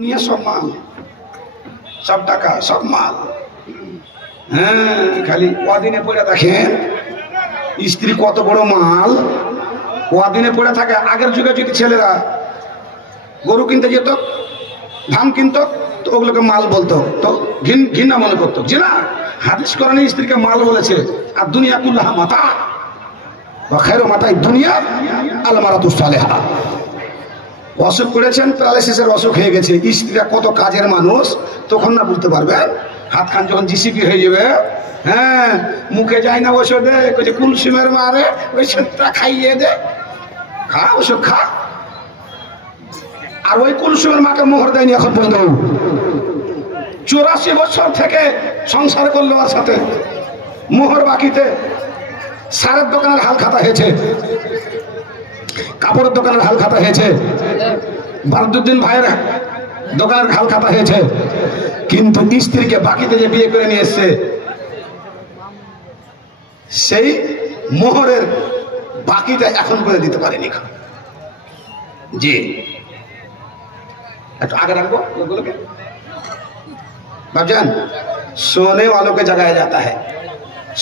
নিয়ে সব মাল, সব টাকা, সব মাল। হ্যাঁ, খালি কদিনে পড়ে দেখেন স্ত্রী কত বড় মাল, কদিনে পড়ে থাকে। আগের যুগে যদি ছেলেরা গরু কিনতে যেত, ধান কিনতো, তো ওগুলোকে মাল বলতো, তো ঘৃণা মনে করতো যে না, হাদিস কোরআনে স্ত্রীকে মাল বলেছে। আর দুনিয়া কুল্লাহা মাতা বা খায়রু মাতাই দুনিয়া আল মারাতুস সালেহা। অসুখ করেছেন, প্যারালাইসিসের অসুখ হয়ে গেছে, স্ত্রীরা কত কাজের মানুষ, তখন না বুঝতে পারবেন। হাত খান যখন জিসিপি হয়ে যাবে, হ্যাঁ, মুখে যায় না ওষুধ দে, কুলসুমের মারে ওষুধটা খাইয়ে দে, খা ওষুধ খা। আর ওই কুলসুমের মাকে মোহর দেয়নি এখন পর্যন্ত। 84 বছর থেকে সংসার করলো ওর সাথে, মোহর বাকিতে। সারের দোকানের হাল খাতা হয়েছে, কাপড়ের দোকানের হাল খাতা হয়েছে, বারুদ্দিন ভাইয়ের দোকানের হাল খাতা হয়েছে, কিন্তু স্ত্রীকে বাকিতে যে বিয়ে করে নিয়ে এসছে, সেই মোহরের বাকিটা এখন করে দিতে পারেনি। জি, একটু आगे रखो लोगों के बाबजान। सोने वालों को जगाया जाता है,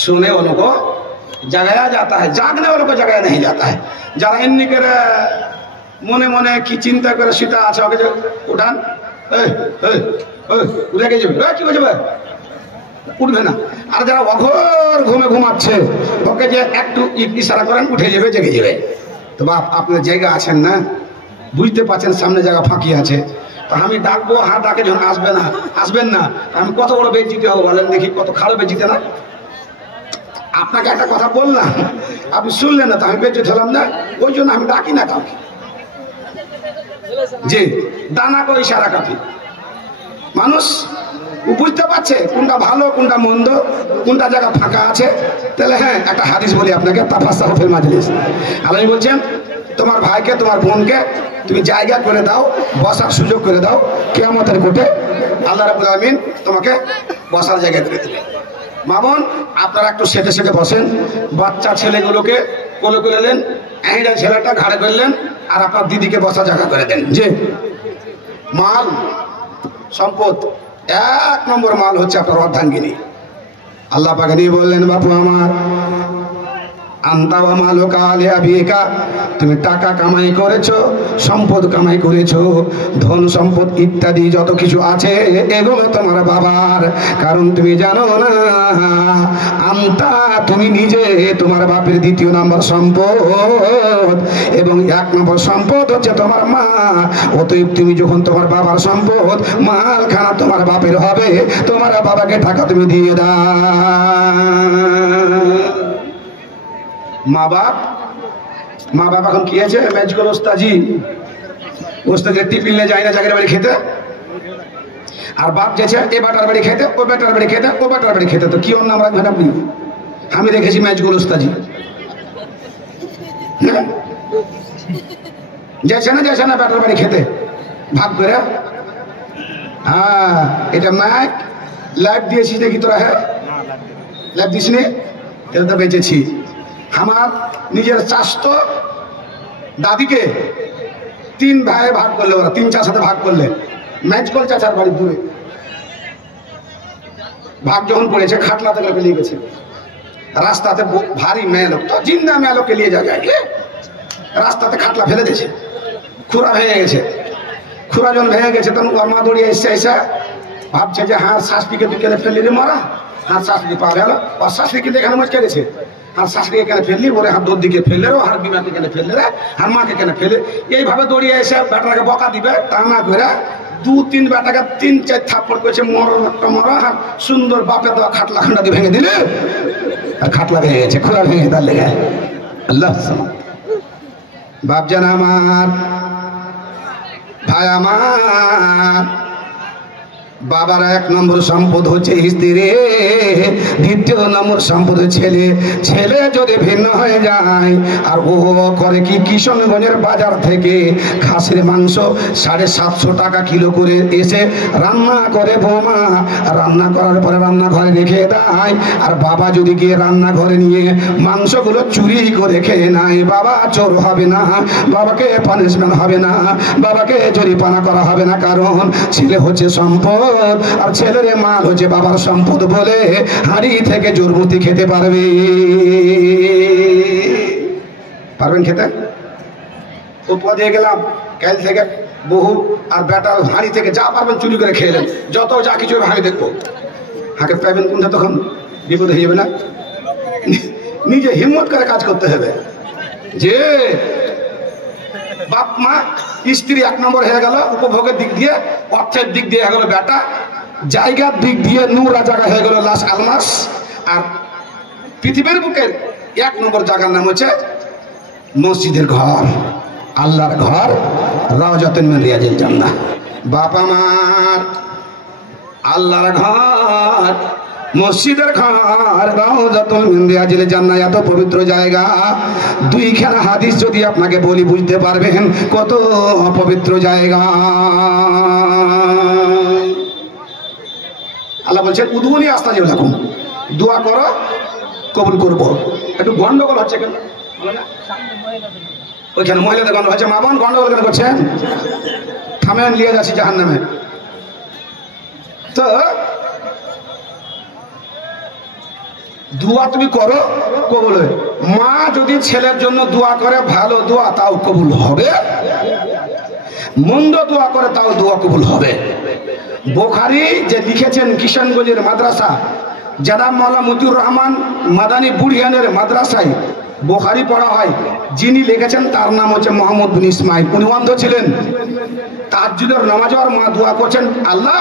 सोने वालों को जगाया जाता है, जागने वालों को जगाया नहीं जाता है। যারা এমনি করে মনে মনে কি চিন্তা করে সেটা আছে, ওকে উঠান, উঠে গিয়ে যাবে, কি হয়ে যাবে, উঠবে না। আর যারা অঘোর ঘুমে ঘুমাচ্ছে, ওকে যে একটু ইশারা করেন উঠে যাবে, জেগে যাবে। তো বাপ, আপনার জায়গা আছেন না, বুঝতে পারছেন সামনে জায়গা ফাঁকি আছে, তো আমি ডাকবো, হ্যাঁ ডাকে যখন আসবে না, আসবেন না, আমি কত বড় বেজ্জিতে হবো বলেন দেখি, কত খারাপ বেজ্জিতে না। আপনাকে একটা কথা বললাম, আপনি শুনলেন না, তো আমি বেঁচে ঠেলাম না, ওই জন্য আমি ডাকি না কাউকে। জি, দানা করে ইশারা কাফি। মানুষ বুঝতে পারছে কোনটা ভালো, কোনটা মন্দ, কোনটা জায়গা ফাঁকা আছে। তাহলে হ্যাঁ, একটা হাদিস বলি আপনাকে, তাফাসসাহুল মাজলিস। আল্লাহ বলছেন, তোমার ভাইকে, তোমার বোনকে তুমি জায়গা করে দাও, বসার সুযোগ করে দাও, কিয়ামতের কোর্টে আল্লাহ রাব্বুল আলামিন তোমাকে বসার জায়গা করে দেবে। মা বোন, আপনারা একটু সেটে সেটে বসেন, বাচ্চা ছেলেগুলোকে কোলে করে দেন, এইটা ছেলেটা ঘাড়ে করলেন, আর আপনার দিদিকে বসা জায়গা করে দেন। যে মাল সম্পদ, 1 নম্বর মাল হচ্ছে আপনার অর্ধাঙ্গিনী। আল্লাহ পাক নিয়ে বললেন, বাপু আমার, আনতা ওয়া মালুকা লিআবিকা, তুমি টাকা কামাই করেছো, সম্পদ কামাই করেছো, ধন সম্পদ ইত্যাদি যত কিছু আছে এগুলো তোমার বাবার। কারণ তুমি জানো না, আনতা তুমি নিজে তোমার বাপের 2 নম্বর সম্পদ, এবং 1 নম্বর সম্পদ হচ্ছে তোমার মা। অতএব তুমি যখন তোমার বাবার সম্পদ, মালখানা তোমার বাপের হবে, তোমার বাবাকে টাকা তুমি দিয়ে দাও। মা বাপ এখন কি আছে, ম্যাচ করো ওস্তাজি, ওস্তাজি টিফিনে যায় না চাকরি বাড়ি খেতে, আর বাপ যেছে এ বাটার বাড়ি খেতে, ও বেটার বাড়ি খেতে, ও বাটার বাড়ি খেতে। তো কি ওর নাম রাখবেন আপনি? আমি দেখেছি ম্যাচ করো ওস্তাজি, যাচ্ছে না বেটার বাড়ি খেতে ভাগ করে। হ্যাঁ, এটা ম্যাচ লাইভ দিয়েছিস নাকি তোরা? হ্যাঁ, লাইভ দিস নি, এটা তো বেঁচেছি। আমার নিজের চাচতো দাদিকে 3 ভাইয়ে ভাগ করলে, ওরা 3 চাচাতে ভাগ করলে, ম্যাচ কল চাচার বাড়ি দূরে। ভাগ যখন পড়েছে, খাটলা থেকে পেলিয়ে গেছে, রাস্তাতে ভারী মেয়ে লোক, তো জিন্দা মেয়ে লোককে নিয়ে যাবে, রাস্তাতে খাটলা ফেলে দিয়েছে, খুঁড়া ভেঙে গেছে। খুঁড়া যখন ভেঙে গেছে, তখন ওর মা দৌড়িয়ে এসে ভাবছে যে হ্যাঁ, শাশুড়িকে তুই কেন ফেললি রে মরা, হ্যাঁ শাশুড়ি পাওয়া গেল, ওর শাশুড়ি কিন্তু এখানে মচকে গেছে, আর শাশুড়িকে কেন ফেললি, ওরে হাত দৌড় দিকে ফেললে, ও হাত বিমাকে কেন ফেললে রে, আর মাকে কেন ফেলে। এইভাবে দৌড়িয়ে এসে বেটাকে বকা দিবে, তা না করে 2-3 বেটাকে 3-4 থাপ্পড় করেছে, মরা হাত সুন্দর বাপে দেওয়া খাটলা খান্ডা দিয়ে ভেঙে দিলে, আর খাটলা ভেঙে গেছে, খোলা ভেঙে তার লেগে। আল্লাহ বাপজান আমার, ভাই আমার, বাবার এক নম্বর সম্পদ হচ্ছে স্ত্রী, দ্বিতীয় নম্বর সম্পদ ছেলে। ছেলে যদি ভিন্ন হয়ে যায় আর ও করে কি, কিশনগঞ্জের বাজার থেকে খাসির মাংস 750 টাকা কিলো করে এসে রান্না করে বৌমা, রান্না করার পরে রান্নাঘরে রেখে দেয়। আর বাবা যদি গিয়ে রান্নাঘরে নিয়ে মাংসগুলো চুরি করে খেয়ে নেয়, বাবা চোর হবে না, বাবাকে পানিশমেন্ট হবে না, বাবাকে জরিমানা করা হবে না, কারণ ছেলে হচ্ছে সম্পদ আর ছেলের মাল হচ্ছে বাবার সম্পদ বলে হাড়ি থেকে জোরমুতি খেতে পারবে। পারবেন খেতে? উপহার দিয়ে গেলাম, কাল থেকে বহু আর বেটা হাড়ি থেকে যা পারবেন চুরি করে খেলেন, যত যা কিছু হাড়ি দেখবো, হাঁকে পাইবেন কোনটা, তখন বিপদ হয়ে যাবে না? নিজে হিম্মত করে কাজ করতে হবে। যে বাপ মা স্ত্রী এক নম্বর হয়ে গেল উপভোগের দিক দিয়ে, অর্থের দিক দিয়ে হয়ে গেল বেটা, জায়গার দিক দিয়ে নুরা জায়গা হয়ে গেল লাস আলমাস, আর পৃথিবীর বুকের এক নম্বর জায়গার নাম হচ্ছে মসজিদের ঘর, আল্লাহর ঘর, রাওজাতুন মিন রিয়াজিল জান্নাহ। বাবা মার আল্লাহর ঘর, মসজিদের ঘর, রাওজাতুন মিন রিয়াজিল জান্নাহ, এত পবিত্র জায়গা। দুইখানা হাদিস যদি আপনাকে বলি বুঝতে পারবেন কত পবিত্র জায়গা। আল্লাহ বলছেন উদুনি আস্তাজিব লাকুম, দোয়া করো কবুল করবো। একটু গন্ডগোল হচ্ছে কেন ওইখানে? মহিলাদের গন্ডগোল হচ্ছে, মা বোন গন্ডগোল কেন করছেন? থামেন, নিয়ে যাচ্ছি জাহান্নামে। তো দোয়া তুমি করো কবুল হবে। মা যদি ছেলের জন্য দোয়া করে ভালো দোয়া, তাও কবুল হবে, মন্দ দোয়া করে তাও দোয়া কবুল হবে। বুখারী যে লিখেছেন কিশনগঞ্জের মাদ্রাসা, যারা মাওলানা মতিউর রহমান মাদানী বুড়িয়ানের মাদ্রাসায় বুখারী পড়া হয়, যিনি লিখেছেন তার নাম হচ্ছে মোহাম্মদ বিন ইসমাইল। উনি অন্ধ ছিলেন। তাহাজ্জুদের নামাজে আর মা দোয়া করছেন, আল্লাহ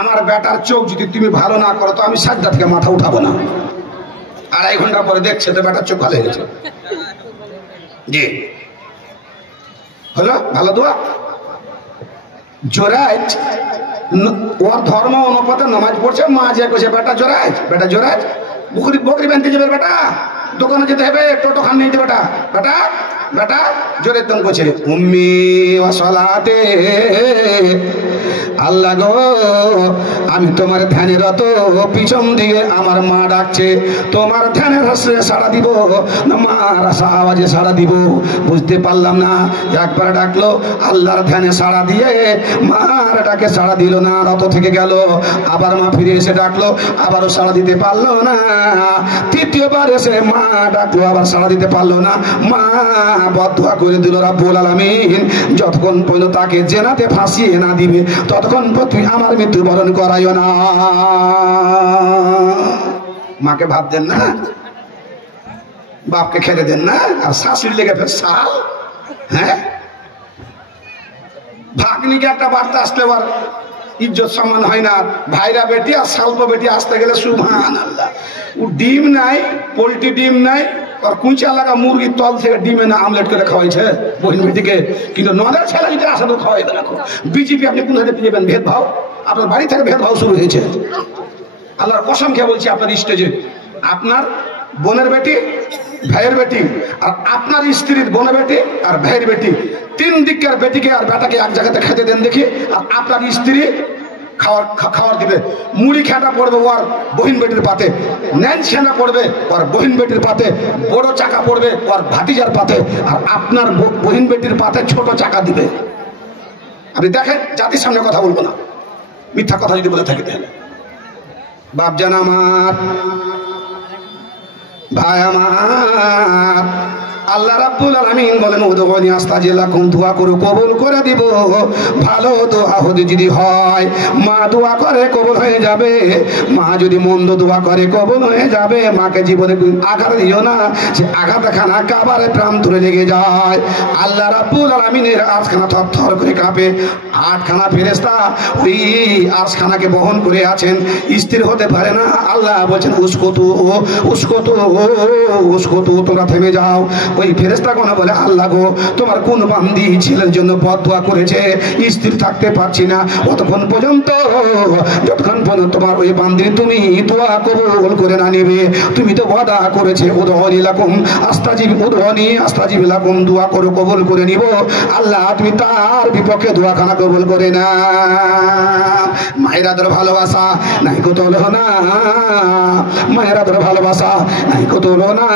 আমার বেটার চোখ যদি তুমি ভালো না করো তো আমি সাজদা থেকে মাথা উঠাবো না। 2.5 ঘন্টা পরে দেখছে তো বেটার চোখ ভালো হয়ে গেছে। জি হলো ভালো দোয়া। জোরাইজ ওর ধর্ম অনুপাতে নামাজ পড়ছে, মা যে কইছে বেটা জোরাইজ, বেটা জোরাইজ বকরি বানতে যাবে, বেটা দোকানে যেতে হবে, টোটো খান নিতে, বেটা বেটা বেটা জোরে দম করছে। উম্মি ওয়াসলাতে, আল্লাহ গো আমি তোমার ধ্যানরত, পিছন দিকে আমার মা ডাকছে, তোমার ধ্যানের রসে সাড়া দিব না মার আওয়াজে সাড়া দিব বুঝতে পারলাম না। একবার ডাকলো, আল্লাহর ধ্যানে সাড়া দিয়ে মার ডাকে সাড়া দিল না, রত থেকে গেল। আবার মা ফিরে এসে ডাকলো, আবারও সাড়া দিতে পারলো না। তৃতীয়বার এসে মা ডাকলো, আবার সাড়া দিতে পারলো না। মা বদদুয়া করে দিল, রাব্বুল আলামিন যতক্ষণ পর্যন্ত তাকে জেনাতে ফাঁসিয়ে না দিবে ততক্ষণ তুই আমার মৃত্যুবরণ করাইও না। মাকে ভাত দেন না, বাপকে খেতে দেন না, আর শাশুড়ি লেগে ফের সাল। হ্যাঁ, ভাগ্নিকে একটা বার্তা আসলে আবার ইজ্জত সম্মান হয় না। ভাইরা বেটি আর সাল্প বেটি আসতে গেলে সুবহানাল্লাহ, ও ডিম নাই, পোল্ট্রি ডিম নাই, আর কুঁচা লাগা মুরগির তল থেকে ডিমে না আমলেট করে খাওয়াইছে বহিন বেটিকে। কিন্তু নদের ছেলে যদি আসে তো খাওয়াই দেন। বিজেপি আপনি কোন হাতে পেয়ে যাবেন? ভেদভাব, আপনার বাড়ি থেকে ভেদভাব শুরু হয়েছে। আল্লাহর কসম খেয়ে বলছি, আপনার স্টেজে আপনার বোনের বেটি, ভাইয়ের বেটি, আর আপনার স্ত্রীর বোনের বেটি আর ভাইয়ের বেটি, 3 দিকের বেটিকে আর বেটাকে এক জায়গাতে খেতে দেন দেখি। আর আপনার স্ত্রী খাওয়ার দিবে, মুড়ি খেটা পড়বে ওর বহিন বেটির পাতে, ন্যান ছেনা পড়বে ওর বহিন বেটির পাতে, বড় চাকা পড়বে ওর ভাতিজার পাতে, আর আপনার বহিন বেটির পাতে ছোট চাকা দিবে। আপনি দেখেন, জাতির সামনে কথা বলবো না, মিথ্যা কথা যদি বলে থাকি তাহলে। বাপজান আমার, ভাই আমার, আল্লাহ রাব্বুল আলামিন বলেন উদুনি আস্তাজিব লাকুম, দোয়া করো কবুল করে দিব। ভালো দোয়া যদি হয়, মা দোয়া করে কবুল হয়ে যাবে। মা যদি মন্দ দোয়া করে কবুল হয়ে যাবে। মাকে জীবনে আঘাত দিও না, সে আঘাতখানা কাবারে প্রাণ ধরে লেগে যায়। আল্লাহ রাব্বুল আলামিনের আরশখানা থরথর করে কাঁপে। 8খানা ফেরেশতা ওই আরশখানাকে বহন করে আছেন, স্থির হতে পারে না। আল্লাহ বলছেন উসকতু উসকতু উসকতু, তোমরা থেমে যাও। ওই ফেরেশতাগণ বলে আল্লাহ গো তোমার কোন বান্দি ছেলের জন্য বদদোয়া করেছে স্থির থাকতে পারছি না অতক্ষণ পর্যন্ত যতক্ষণ পর্যন্ত তোমার ওই বান্দির তুমি দোয়া কবুল করে না নেবে। তুমি তো ওয়াদা করেছে উদউনি লাকুম আস্তাজিব লাকুম দোয়া করো কবুল করে নিব। আল্লাহ তুমি তার বিপক্ষে দোয়াখানা কবুল করে না। মায়েরাদের ভালোবাসা নাই কত না, মায়েরাদের ভালোবাসা নাই কত না,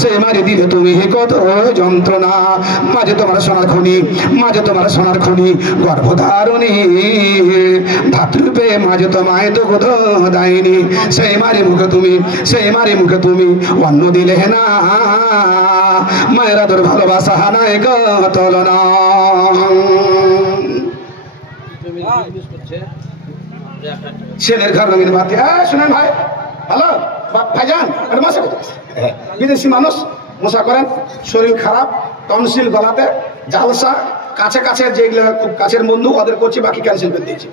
সে মারি দিলে তুমি কত যন্ত্রণা। মাঝে তোমার সোনার খনি, মাঝে তোমার সোনার খনি গর্ভধারণী ভাতৃপে মাঝে তোমায় তো কোথ দেয়নি। সেই মারি মুখে তুমি, সেই মারি মুখে তুমি অন্ন দিলে না। মায়েরাদের ভালোবাসা নাই কত না। ছেলের ঘর রঙিন বাতি। শুনেন ভাই, হ্যালো ভাইজান, বিদেশি মানুষ মশা করেন, শরীর খারাপ, টনসিল গলাতে, জালসা, কাছে কাছে যেগুলো খুব কাছের বন্ধু ওদের করছি, বাকি ক্যান্সেল করে দিয়েছি।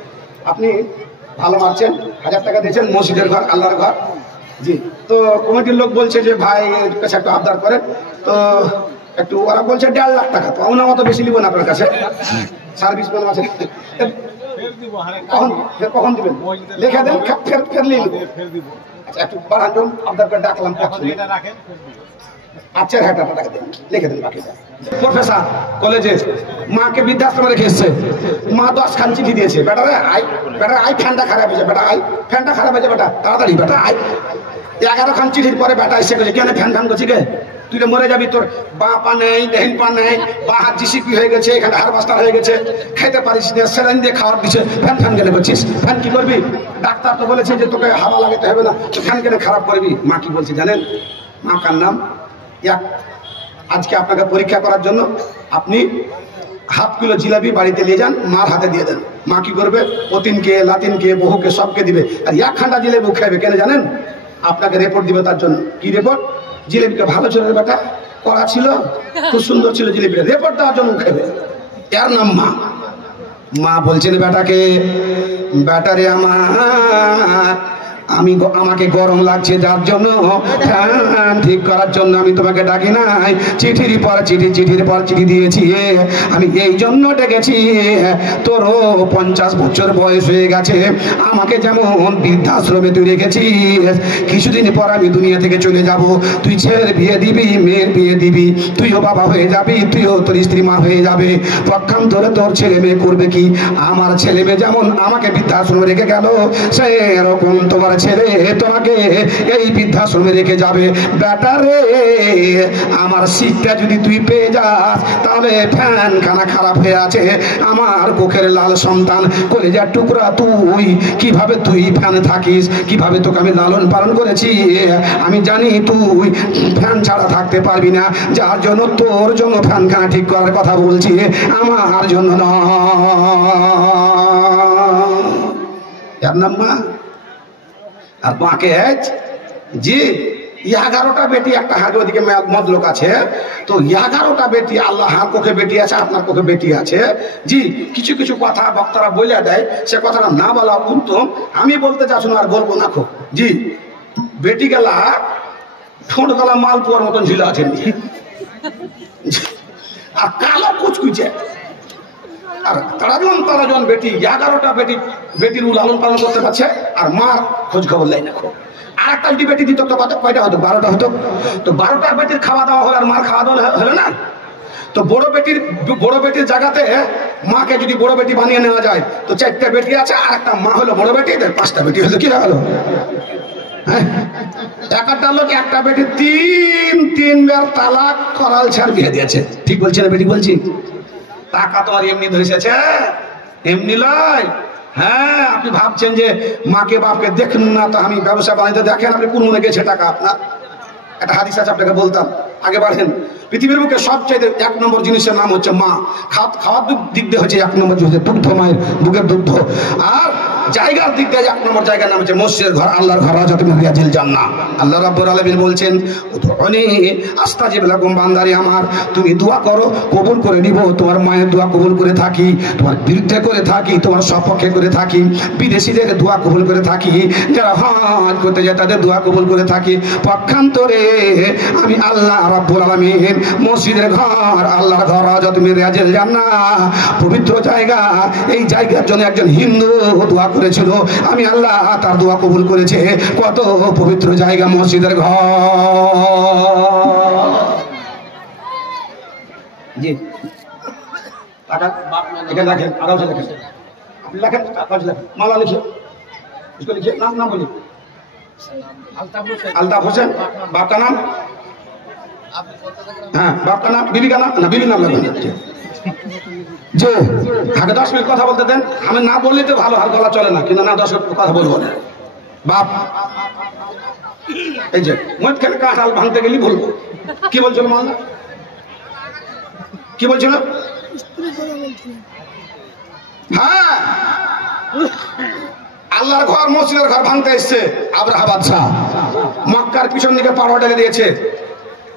আপনি ভালো মারছেন, 1000 টাকা দিয়েছেন, মসজিদের ঘর, আল্লাহর ঘর। জি, তো কমিটির লোক বলছে যে ভাই কাছে একটু আবদার করেন, তো একটু ওরা বলছে 1.5 লাখ টাকা। তো আমরা অত বেশি নিব না আপনার কাছে, সার্ভিস মনে আছে। কখন দিবেন লিখে দেন, ফের নিয়ে নেব। আচ্ছা একটু বাড়ান, আবদার করে ডাকলাম। আচ্ছা 1000 টাকা দেন, লিখে দেন বাকিটা। প্রফেসর কলেজে মাকে বৃদ্ধাশ্রমে রেখে এসছে, মা 10 খান চিঠি দিয়েছে, বেটারে আই, বেটার আই, ফ্যানটা খারাপ হয়েছে, বেটা আই, ফ্যানটা খারাপ হয়েছে, বেটা তাড়াতাড়ি বেটা আই। 11 খান চিঠির পরে বেটা এসে গেছে, কেন ফ্যান ফ্যান করছি কে, তুই তো মরে যাবি, তোর বা পা নেই, দেহিন পা নেই, বা হাত জিসিপি হয়ে গেছে, এখানে হাড়বাস্টার হয়ে গেছে, খেতে পারিস না, স্যালাইন দিয়ে খাওয়ার দিচ্ছে, ফ্যান ফ্যান কেন করছিস, ফ্যান কি করবি, ডাক্তার তো বলেছে যে তোকে হাওয়া লাগাতে হবে না, তো ফ্যান কেন খারাপ করবি। মা কি বলছে জানেন, মা কার নাম, আজকে আপনাকে পরীক্ষা করার জন্য আপনি ½ কিলো জিলাপি বাড়িতে নিয়ে যান, মার হাতে দিয়ে দেন। মা কি করবে, অতিনকে, লাতিনকে, বহুকে সবকে দিবে, আর 1 খান্ডা জিলেবি খাবে। কেন জানেন, আপনাকে রিপোর্ট দিবে তার জন্য। কি রিপোর্ট, জিলেবিটা ভালো ছিল বেটা, কড়া ছিল, খুব সুন্দর ছিল জিলেবিটা, রিপোর্ট দেওয়ার জন্য খাবে। এর নাম মা। মা বলছেন বেটাকে, বেটারে আমার আমাকে গরম লাগছে, যার জন্য ফ্যান ঠিক করার জন্য আমি তোমাকে ডাকি নাই, চিঠির পর চিঠি, চিঠির পর চিঠি দিয়েছি, আমি এই জন্য ডেকেছি। তোরও 50 বছর বয়স হয়ে গেছে, আমাকে যেমন বৃদ্ধাশ্রমে তুই রেখেছিস, কিছুদিন পর আমি দুনিয়া থেকে চলে যাব, তুই ছেলের বিয়ে দিবি, মেয়ের বিয়ে দিবি, তুইও বাবা হয়ে যাবি, তুইও তোর স্ত্রী মা হয়ে যাবে, পক্ষান্তরে তোর ছেলে মেয়ে করবে কি, আমার ছেলে মেয়ে যেমন আমাকে বৃদ্ধাশ্রমে রেখে গেল, সেরকম তোমার ছেলে তোমাকে এই বৃদ্ধাশ্রমে রেখে যাবে। বেটারে আমার সিটটা যদি তুই পেয়ে যাস, তাহলে ফ্যান খানা খারাপ হয়ে আছে, আমার কোখের লাল সন্তান, কলেজার টুকরা, তুই কিভাবে তুই ফ্যানে থাকিস, কিভাবে তোকে আমি লালন পালন করেছি, আমি জানি তুই ফ্যান ছাড়া থাকতে পারবি না, যার জন্য তোর জন্য ফ্যান খানা ঠিক করার কথা বলছি, আমার জন্য নয়। এর নাম মা। আর মাকে জি 11টা বেটি, একটা হাঁকে ওদিকে মদলোক আছে, তো 11টা বেটি, আল্লাহ হার কোখে বেটি আছে, আপনার কোখে বেটি আছে। জি, কিছু কিছু কথা বক্তারা বলে দেয়, সে কথাটা না বলা উত্তম। আমি বলতে চাচ্ছি না, আর বলবো না খুব। জি, বেটি গেলা ঠোঁট গলা মাল পোয়ার মতন ঝিলা আছে, আর কালো কুচকুচে, আর তারা জন বেটি, 11টা বেটির লালন পালন করতে পারছে, আর মার খোঁজ খবর নেই না। আর একটা যদি বেটি দিত তো কয়টা হতো, 12টা হতো। তো 12টা বেটির খাওয়া দাওয়া হলো, আর মার খাওয়া দাওয়া হলো না। তো বড় বেটির জায়গাতে মাকে যদি বড় বেটি বানিয়ে নেওয়া যায়, তো 4টা বেটি আছে, আর একটা মা হলো বড় বেটি, 5টা বেটি হলো, কি হলো, হ্যাঁ, একটা লোক একটা বেটি 3 বার তালাক করাল ছাড় বিয়ে দিয়েছে। ঠিক বলছি না বেটি বলছি? টাকা তো আর এমনি ধরেছে, এমনি লয়। হ্যাঁ, আপনি ভাবছেন যে মাকে বাপকে দেখুন না, তো আমি ব্যবসা বাণিজ্য দেখেন, আপনি কোন মনে গেছে টাকা আপনার। একটা হাদিস আছে, আপনাকে বলতাম, আগে বাড়েন। পৃথিবীর বুকে সবচেয়ে 1 নম্বর জিনিসের নাম হচ্ছে মা। খাওয়ার দিক দিয়ে হচ্ছে 1 নম্বর জিনিস দুগ্ধ, মায়ের বুকের দুগ্ধ। আর জায়গার দিক দিয়ে 1 নম্বর জায়গার নাম হচ্ছে মসজিদের ঘর, আল্লাহর ঘর, রাজাতুল মিন রিয়াজিল জান্নাহ। আল্লাহ রাব্বুল আলামিন বলছেন, উদউনি আস্তাজিব লাকুম, বান্দারে আমার তুমি দোয়া করো কবুল করে নিব। তোমার মায়ের দোয়া কবুল করে থাকি, তোমার বিরুদ্ধে করে থাকি, তোমার সপক্ষে করে থাকি, বিদেশিদের দোয়া কবুল করে থাকি, যারা হজ করতে যায় তাদের দোয়া কবুল করে থাকি। পক্ষান্তরে আমি আল্লাহ রাব্বুল আলামিন মসজিদের ঘর, আল্লাহর ঘর, রাজাতুল মিন রিয়াজিল জান্নাহ, পবিত্র জায়গা, এই জায়গার জন্য একজন হিন্দু দোয়া করেছিল, আমি আল্লাহ তার দোয়া কবুল করেছে। কত পবিত্র জায়গা মসজিদের ঘর। জি এখানে রাখেন, আরামসে রাখেন, আপনি রাখেন, মালা লিখে, इसको लिखिए, नाम बोलिए। अल्ताफ हुसैन, बाप का नाम? हाँ, बाप का नाम, बीवी का नाम? ना, बीवी नाम लगेगा। যে আগে 10 মিনিট কথা বলতে দেন, আমি না বললে তো ভালো, আর গলা চলে না, কিন্তু না 10 মিনিট কথা বলবো না। বাপ এই যে মটখানে কাঁঠাল ভাঙতে গেলি বলবো, কি বলছিল মাল্লা, কি বলছিল? হ্যাঁ, আল্লাহর ঘর, মসজিদের ঘর ভাঙতে এসছে আবরাহা বাদশা। মক্কার পিছন দিকে পাড়া ঢেলে দিয়েছে,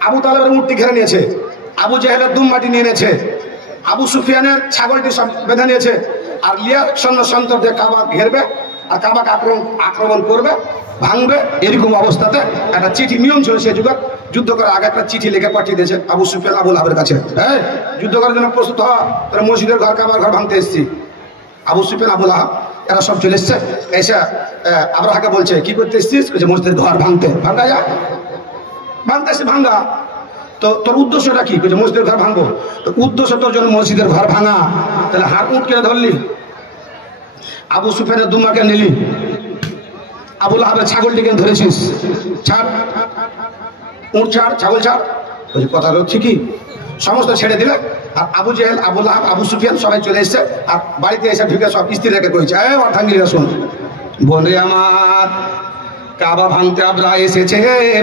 আবু তালেবের মূর্তি ঘিরে নিয়েছে, আবু জেহেলের দুম মাটি নিয়ে নিয়েছে, আবু সুফিয়ানের ছাগলটি সব বেঁধে নিয়েছে, আর লিয়া সৈন্য সন্তর দিয়ে কাবা ঘেরবে আর কাবাকে আক্রমণ করবে, ভাঙবে। এরকম অবস্থাতে একটা চিঠি, নিয়ম ছিল সে যুগে, যুদ্ধ করার আগে একটা চিঠি লিখে পাঠিয়ে দিয়েছে আবু সুফিয়ান আবু লাহাবের কাছে, হ্যাঁ যুদ্ধ করার জন্য প্রস্তুত হওয়া, তারা মসজিদের ঘর, কাবার ঘর ভাঙতে এসেছি। আবু সুফিয়ান আবু লাহাব এরা সব চলে এসছে, এসে আবরাহাকে বলছে, কি করতে এসছিস? মসজিদের ঘর ভাঙতে। ভাঙা যা, ভাঙতে এসে ভাঙা, তো তোর উদ্দেশ্যটা কি? মসজিদের ঘর ভাঙবো। তো উদ্দেশ্য তোর জন্য মসজিদের ঘর ভাঙা, তাহলে হাত উঠ কেটে ধরলি, আবু সুফিয়ানের দুমাকে নিলি, আবু লাহাবের ছাগলটিকে ধরেছিস, ছাড় উঠ, ছাড় ছাগল ছাড়। বলছি কথা ঠিকই, সমস্ত ছেড়ে দিলে। আর আবু জেহেল, আবু লাহাব, আবু সুফিয়ান সবাই চলে এসছে, আর বাড়িতে এসে ঢুকে সব স্ত্রী রেখে কইছে, অর্থাঙ্গিরা শোন, বোন রে আমার, কাবা ভাঙতে আবরা এসেছে,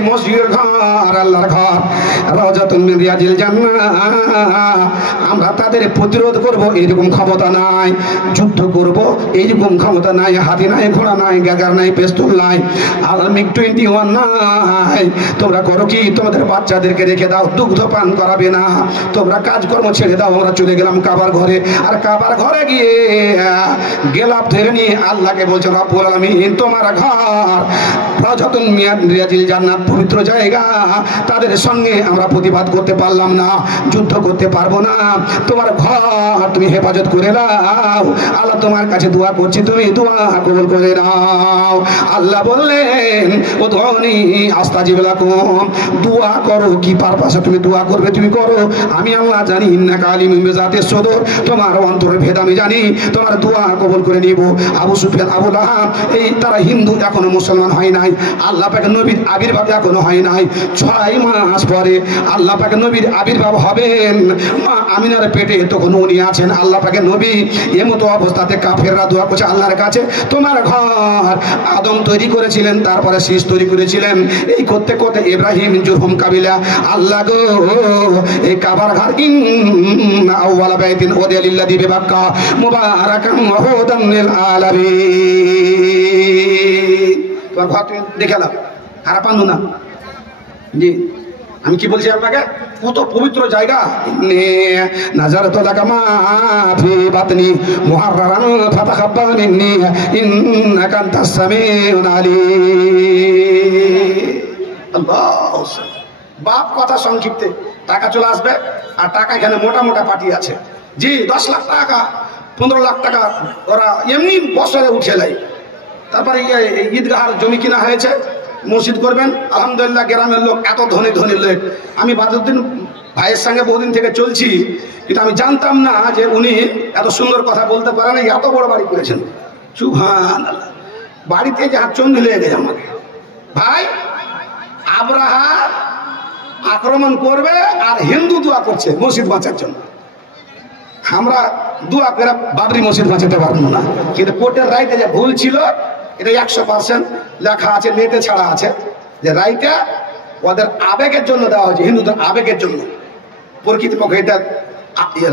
মসজিদের ঘর, আল্লাহর ঘর, রাজাতুল মিন রিয়াজিল জান্নাহ। আমরা তাদের প্রতিরোধ করব এরকম ক্ষমতা নাই, যুদ্ধ করব এইরকম ক্ষমতা নাই, হাতি নাই, ঘোড়া নাই, গ্যাগার নাই, পিস্তল নাই, আর মিগ 21 নাই। তোমরা করো কি? তোমাদের বাচ্চাদেরকে রেখে দাও, দুগ্ধ পান করাবে না, তোমরা কাজকর্ম ছেড়ে দাও। আমরা চলে গেলাম কাবার ঘরে, আর কাবার ঘরে গিয়ে গেলাপ ধরে নিয়ে আল্লাহকে বলছে, রব্বুল আলামিন তোমার ঘর, রাজাতুল মিন রিয়াজিল জান্নাত, পবিত্র জায়গা, তাদের সঙ্গে আমরা প্রতিবাদ করতে পারলাম না, যুদ্ধ করতে পারবো না, তোমার ঘর তুমি হেফাজত করে নাও। আল্লাহ তোমার কাছে দোয়া করছি, তুমি দোয়া কবুল করে নাও। আল্লাহ বললেন, উদউনি আস্তাজিব লাকুম, দোয়া করো, কি পারপাসে তুমি দোয়া করবে তুমি করো, আমি আল্লাহ জানি, ইন্নাকা আলিমুম বিযাতিস সুদূর, তোমার অন্তরের ভেদ আমি জানি, তোমার দোয়া কবুল করে নিব। আবু সুফিয়ান, আবু লাহাব, এই তারা হিন্দু, এখনো মুসলমান হয় নাই, আল্লাহ পাকের নবীর আবির্ভাব এখনো হয় নাই। 6 মাস পরে আল্লাহ পাকের নবীর আবির্ভাব হবেন, মা আমিনার পেটে তখন উনি আছেন, আল্লাহ পাকের নবী। এমতো অবস্থাতে কাফেররা দোয়া করছে আল্লাহর কাছে, তোমার ঘর আদম তৈরি করেছিলেন, তারপরে শীষ তৈরি করেছিলেন, এই করতে করতে ইব্রাহিম, জুরহুম কাবিলা, আল্লাহ গো এই কাবার ঘর, ইন্না আউওয়ালা বাইতিন উদিয়া লিল্লাযী বিবাক্কা মুবারাকান ওয়া হুদান লিল আলামিন। তোমার ঘর তুমি দেখে নাও, খারাপ আনো না। জি, আমি কি বলছি আপনাকে, কত পবিত্র জায়গা। নাযারাতু লাকা মা ফি বাতনি মুহাররারান ফাতাকাব্বাল মিন্নি ইন্নাকা আনতাস সামিউল আলীম। আল্লাহু বাপ কথা সংক্ষিপ্তে, টাকা চলে আসবে, আর টাকা এখানে মোটা মোটা পার্টি আছে। জি, 10 লাখ টাকা, 15 লাখ টাকা ওরা এমনি বছরে উঠে নেয়। তারপরে ঈদগাহার জমি কিনা হয়েছে, মসজিদ করবেন, আলহামদুলিল্লাহ গ্রামের লোক এত ধনী ধনী লোক। আমি বাদুদ্দিন ভাইয়ের সঙ্গে বহুদিন থেকে চলছি, কিন্তু আমি জানতাম না যে উনি এত সুন্দর কথা বলতে পারেন, এত বড় বাড়ি করেছেন। সুবহানাল্লাহ, বাড়িতে যে হাত চন্দি লেগে গেছে আমাকে। ভাই, আবরাহা আক্রমণ করবে আর হিন্দু দোয়া করছে মসজিদ বাঁচার জন্য। আমরা দোয়া করে বাবরি মসজিদ বাঁচাতে পারবো না, কিন্তু কোর্টের রাইটে যে ভুল ছিল এটা 100% লেখা আছে, নেটে ছাড়া আছে, যে রাইটটা ওদের আবেগের জন্য দেওয়া হয়েছে, হিন্দুদের আবেগের জন্য। প্রকৃতপক্ষে এটা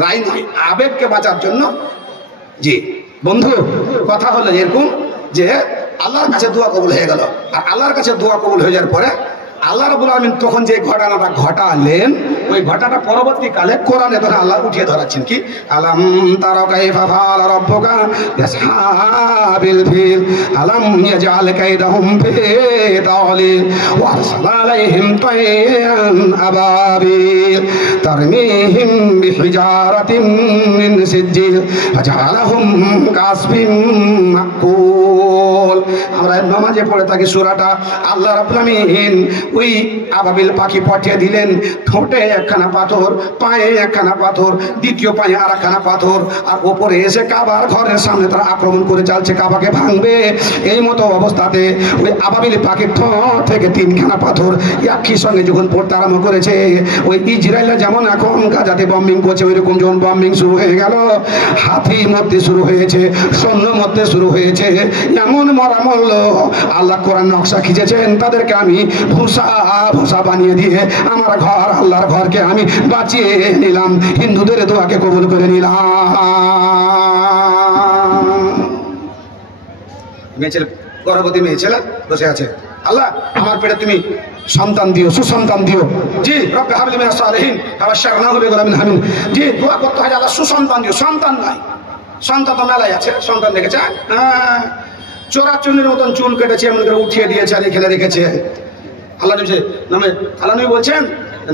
রায় নয়, আবেগকে বাঁচার জন্য। জি বন্ধু, কথা হলো এরকম, যে আল্লাহর কাছে দোয়া কবুল হয়ে গেল। আর আল্লাহর কাছে দোয়া কবুল হয়ে যাওয়ার পরে আল্লাহ রাব্বুল আলামিন তখন যে ঘটনাটা ঘটালেন, ওই ঘটনাটা পরবর্তীকালে কোরআনে ধরে আল্লাহ উঠিয়ে ধরাচ্ছেন কি, আলাম তারা কাইফা ফাআলা রাব্বুকা বিআসহাবিল ফিল আলাম ইয়াজআল কাইদাহুম ফি তাওলিল ওয়া আরসালা আলাইহিম তায়রান আবাবিল তারমিহিম বিহিজারাতিন মিন সিজ্জিল ফাজআলাহুম কাসফিন মাকুল। আমরা নামাজে পড়ে থাকি সূরাটা, আল্লাহ রাব্বুল আলামিন ওই আবাবিল পাখি পাঠিয়ে দিলেন, ঠোঁটে একখানা পাথর, পায়ে একখানা পাথর, দ্বিতীয় পায়ে আর একখানা পাথর, আর ওপরে এসে কাবার ঘরের সামনে তারা আক্রমণ করে চালছে, কাবাকে ভাঙবে। এই মতো অবস্থাতে ওই আবাবিল পাখির ঠোঁট থেকে তিনখানা পাথর একই সঙ্গে যখন পড়তে আরম্ভ করেছে, ওই ইসরায়েলরা যেমন এখন গাজাতে বম্বিং করছে, ওইরকম যখন বম্বিং শুরু হয়ে গেল, হাতি মরতে শুরু হয়েছে, সৈন্য মরতে শুরু হয়েছে, এমন মরা মরল। আল্লাহ কোরআন নকশা খিঁচেছেন, তাদেরকে আমি ভূষা ভূষা বানিয়ে দিয়ে আমার ঘর, আল্লাহর ঘরকে আমি বাঁচিয়ে নিলাম, হিন্দুদের দোয়াকে কবুল করে নিলাম। মেয়ে ছেলে, গর্ভবতী মেয়ে ছেলে বসে আছে, আল্লাহ আমার পেটে তুমি সন্তান দিও, সুসন্তান দিও। জি রব্বে হাবলি মিনাস সালিহিন ফাবাশশারনাহু বিগুলামিন হামিদ। জি দোয়া করতে হয় আল্লাহ সুসন্তান দিও। সন্তান নাই, সন্তান তো মেলায় আছে, সন্তান দেখেছে, হ্যাঁ চোরাচুনির মতন চুল কেটেছে, এমন করে উঠিয়ে দিয়েছে আর এখানে রেখেছে। আল্লাহ নামে আল্লাহ নবী বলছেন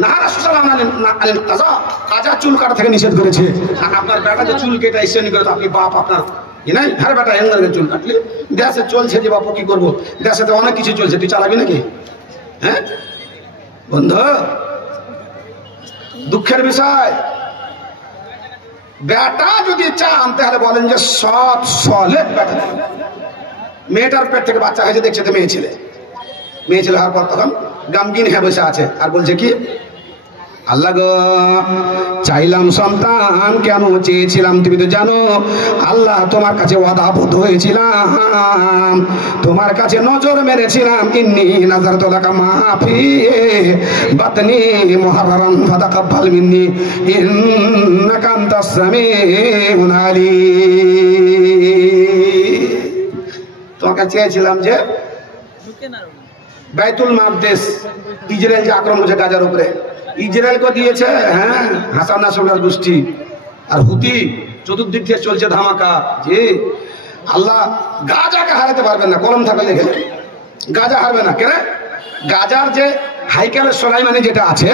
না রাসূলুল্লাহ কাজা চুল কাটা থেকে নিষেধ করেছে। আর আপনার বেটা যে চুল কেটে এসে করে তো আপনি বাপ, আপনার ই নাই, হ্যাঁ বেটা এমন চুল কাটলি, দেশে চলছে যে বাপু কি করবো, দেশে তো অনেক কিছু চলছে, তুই চালাবি নাকি? হ্যাঁ বন্ধু, দুঃখের বিষয়, বেটা যদি চান তাহলে বলেন যে সৎ সলেহ বেটা। মেয়েটার পেট থেকে বাচ্চা হয়েছে, দেখছে তো মেয়ে ছেলে, মেয়ে ছেলে হওয়ার পর তখন গামগিন হয়ে বসে আছে আর বলছে কি, আল্লাহ গো চাইলাম সন্তান, কেন চেয়েছিলাম তুমি তো জানো। আল্লাহ তোমার কাছে ওয়াদাবদ্ধ হয়েছিলাম, তোমার কাছে নজর মেরেছিলাম, ইন্নী নাযারতু লাকা মা ফি বাতনি মুহাররারান ফাতাকাব্বাল মিন্নী ইন্নাকা আনতাস সামিউল আলিম। তোমাকে চেয়েছিলাম যে বাইতুল মাকদিস, ইসরায়েল যে আক্রমণ হয়েছে গাজার উপরে, ইসরায়েলকে দিয়েছে হ্যাঁ হাসান নাসরুল্লাহর গোষ্ঠী, আর হুতি চতুর্দিক থেকে চলছে ধামাকা। যে আল্লাহ গাজাকে হারাতে পারবেন না, কলম থাকলে লিখে, গাজা হারবে না। কেন? গাজার যে হাইকেলের সোলাইমানি যেটা আছে,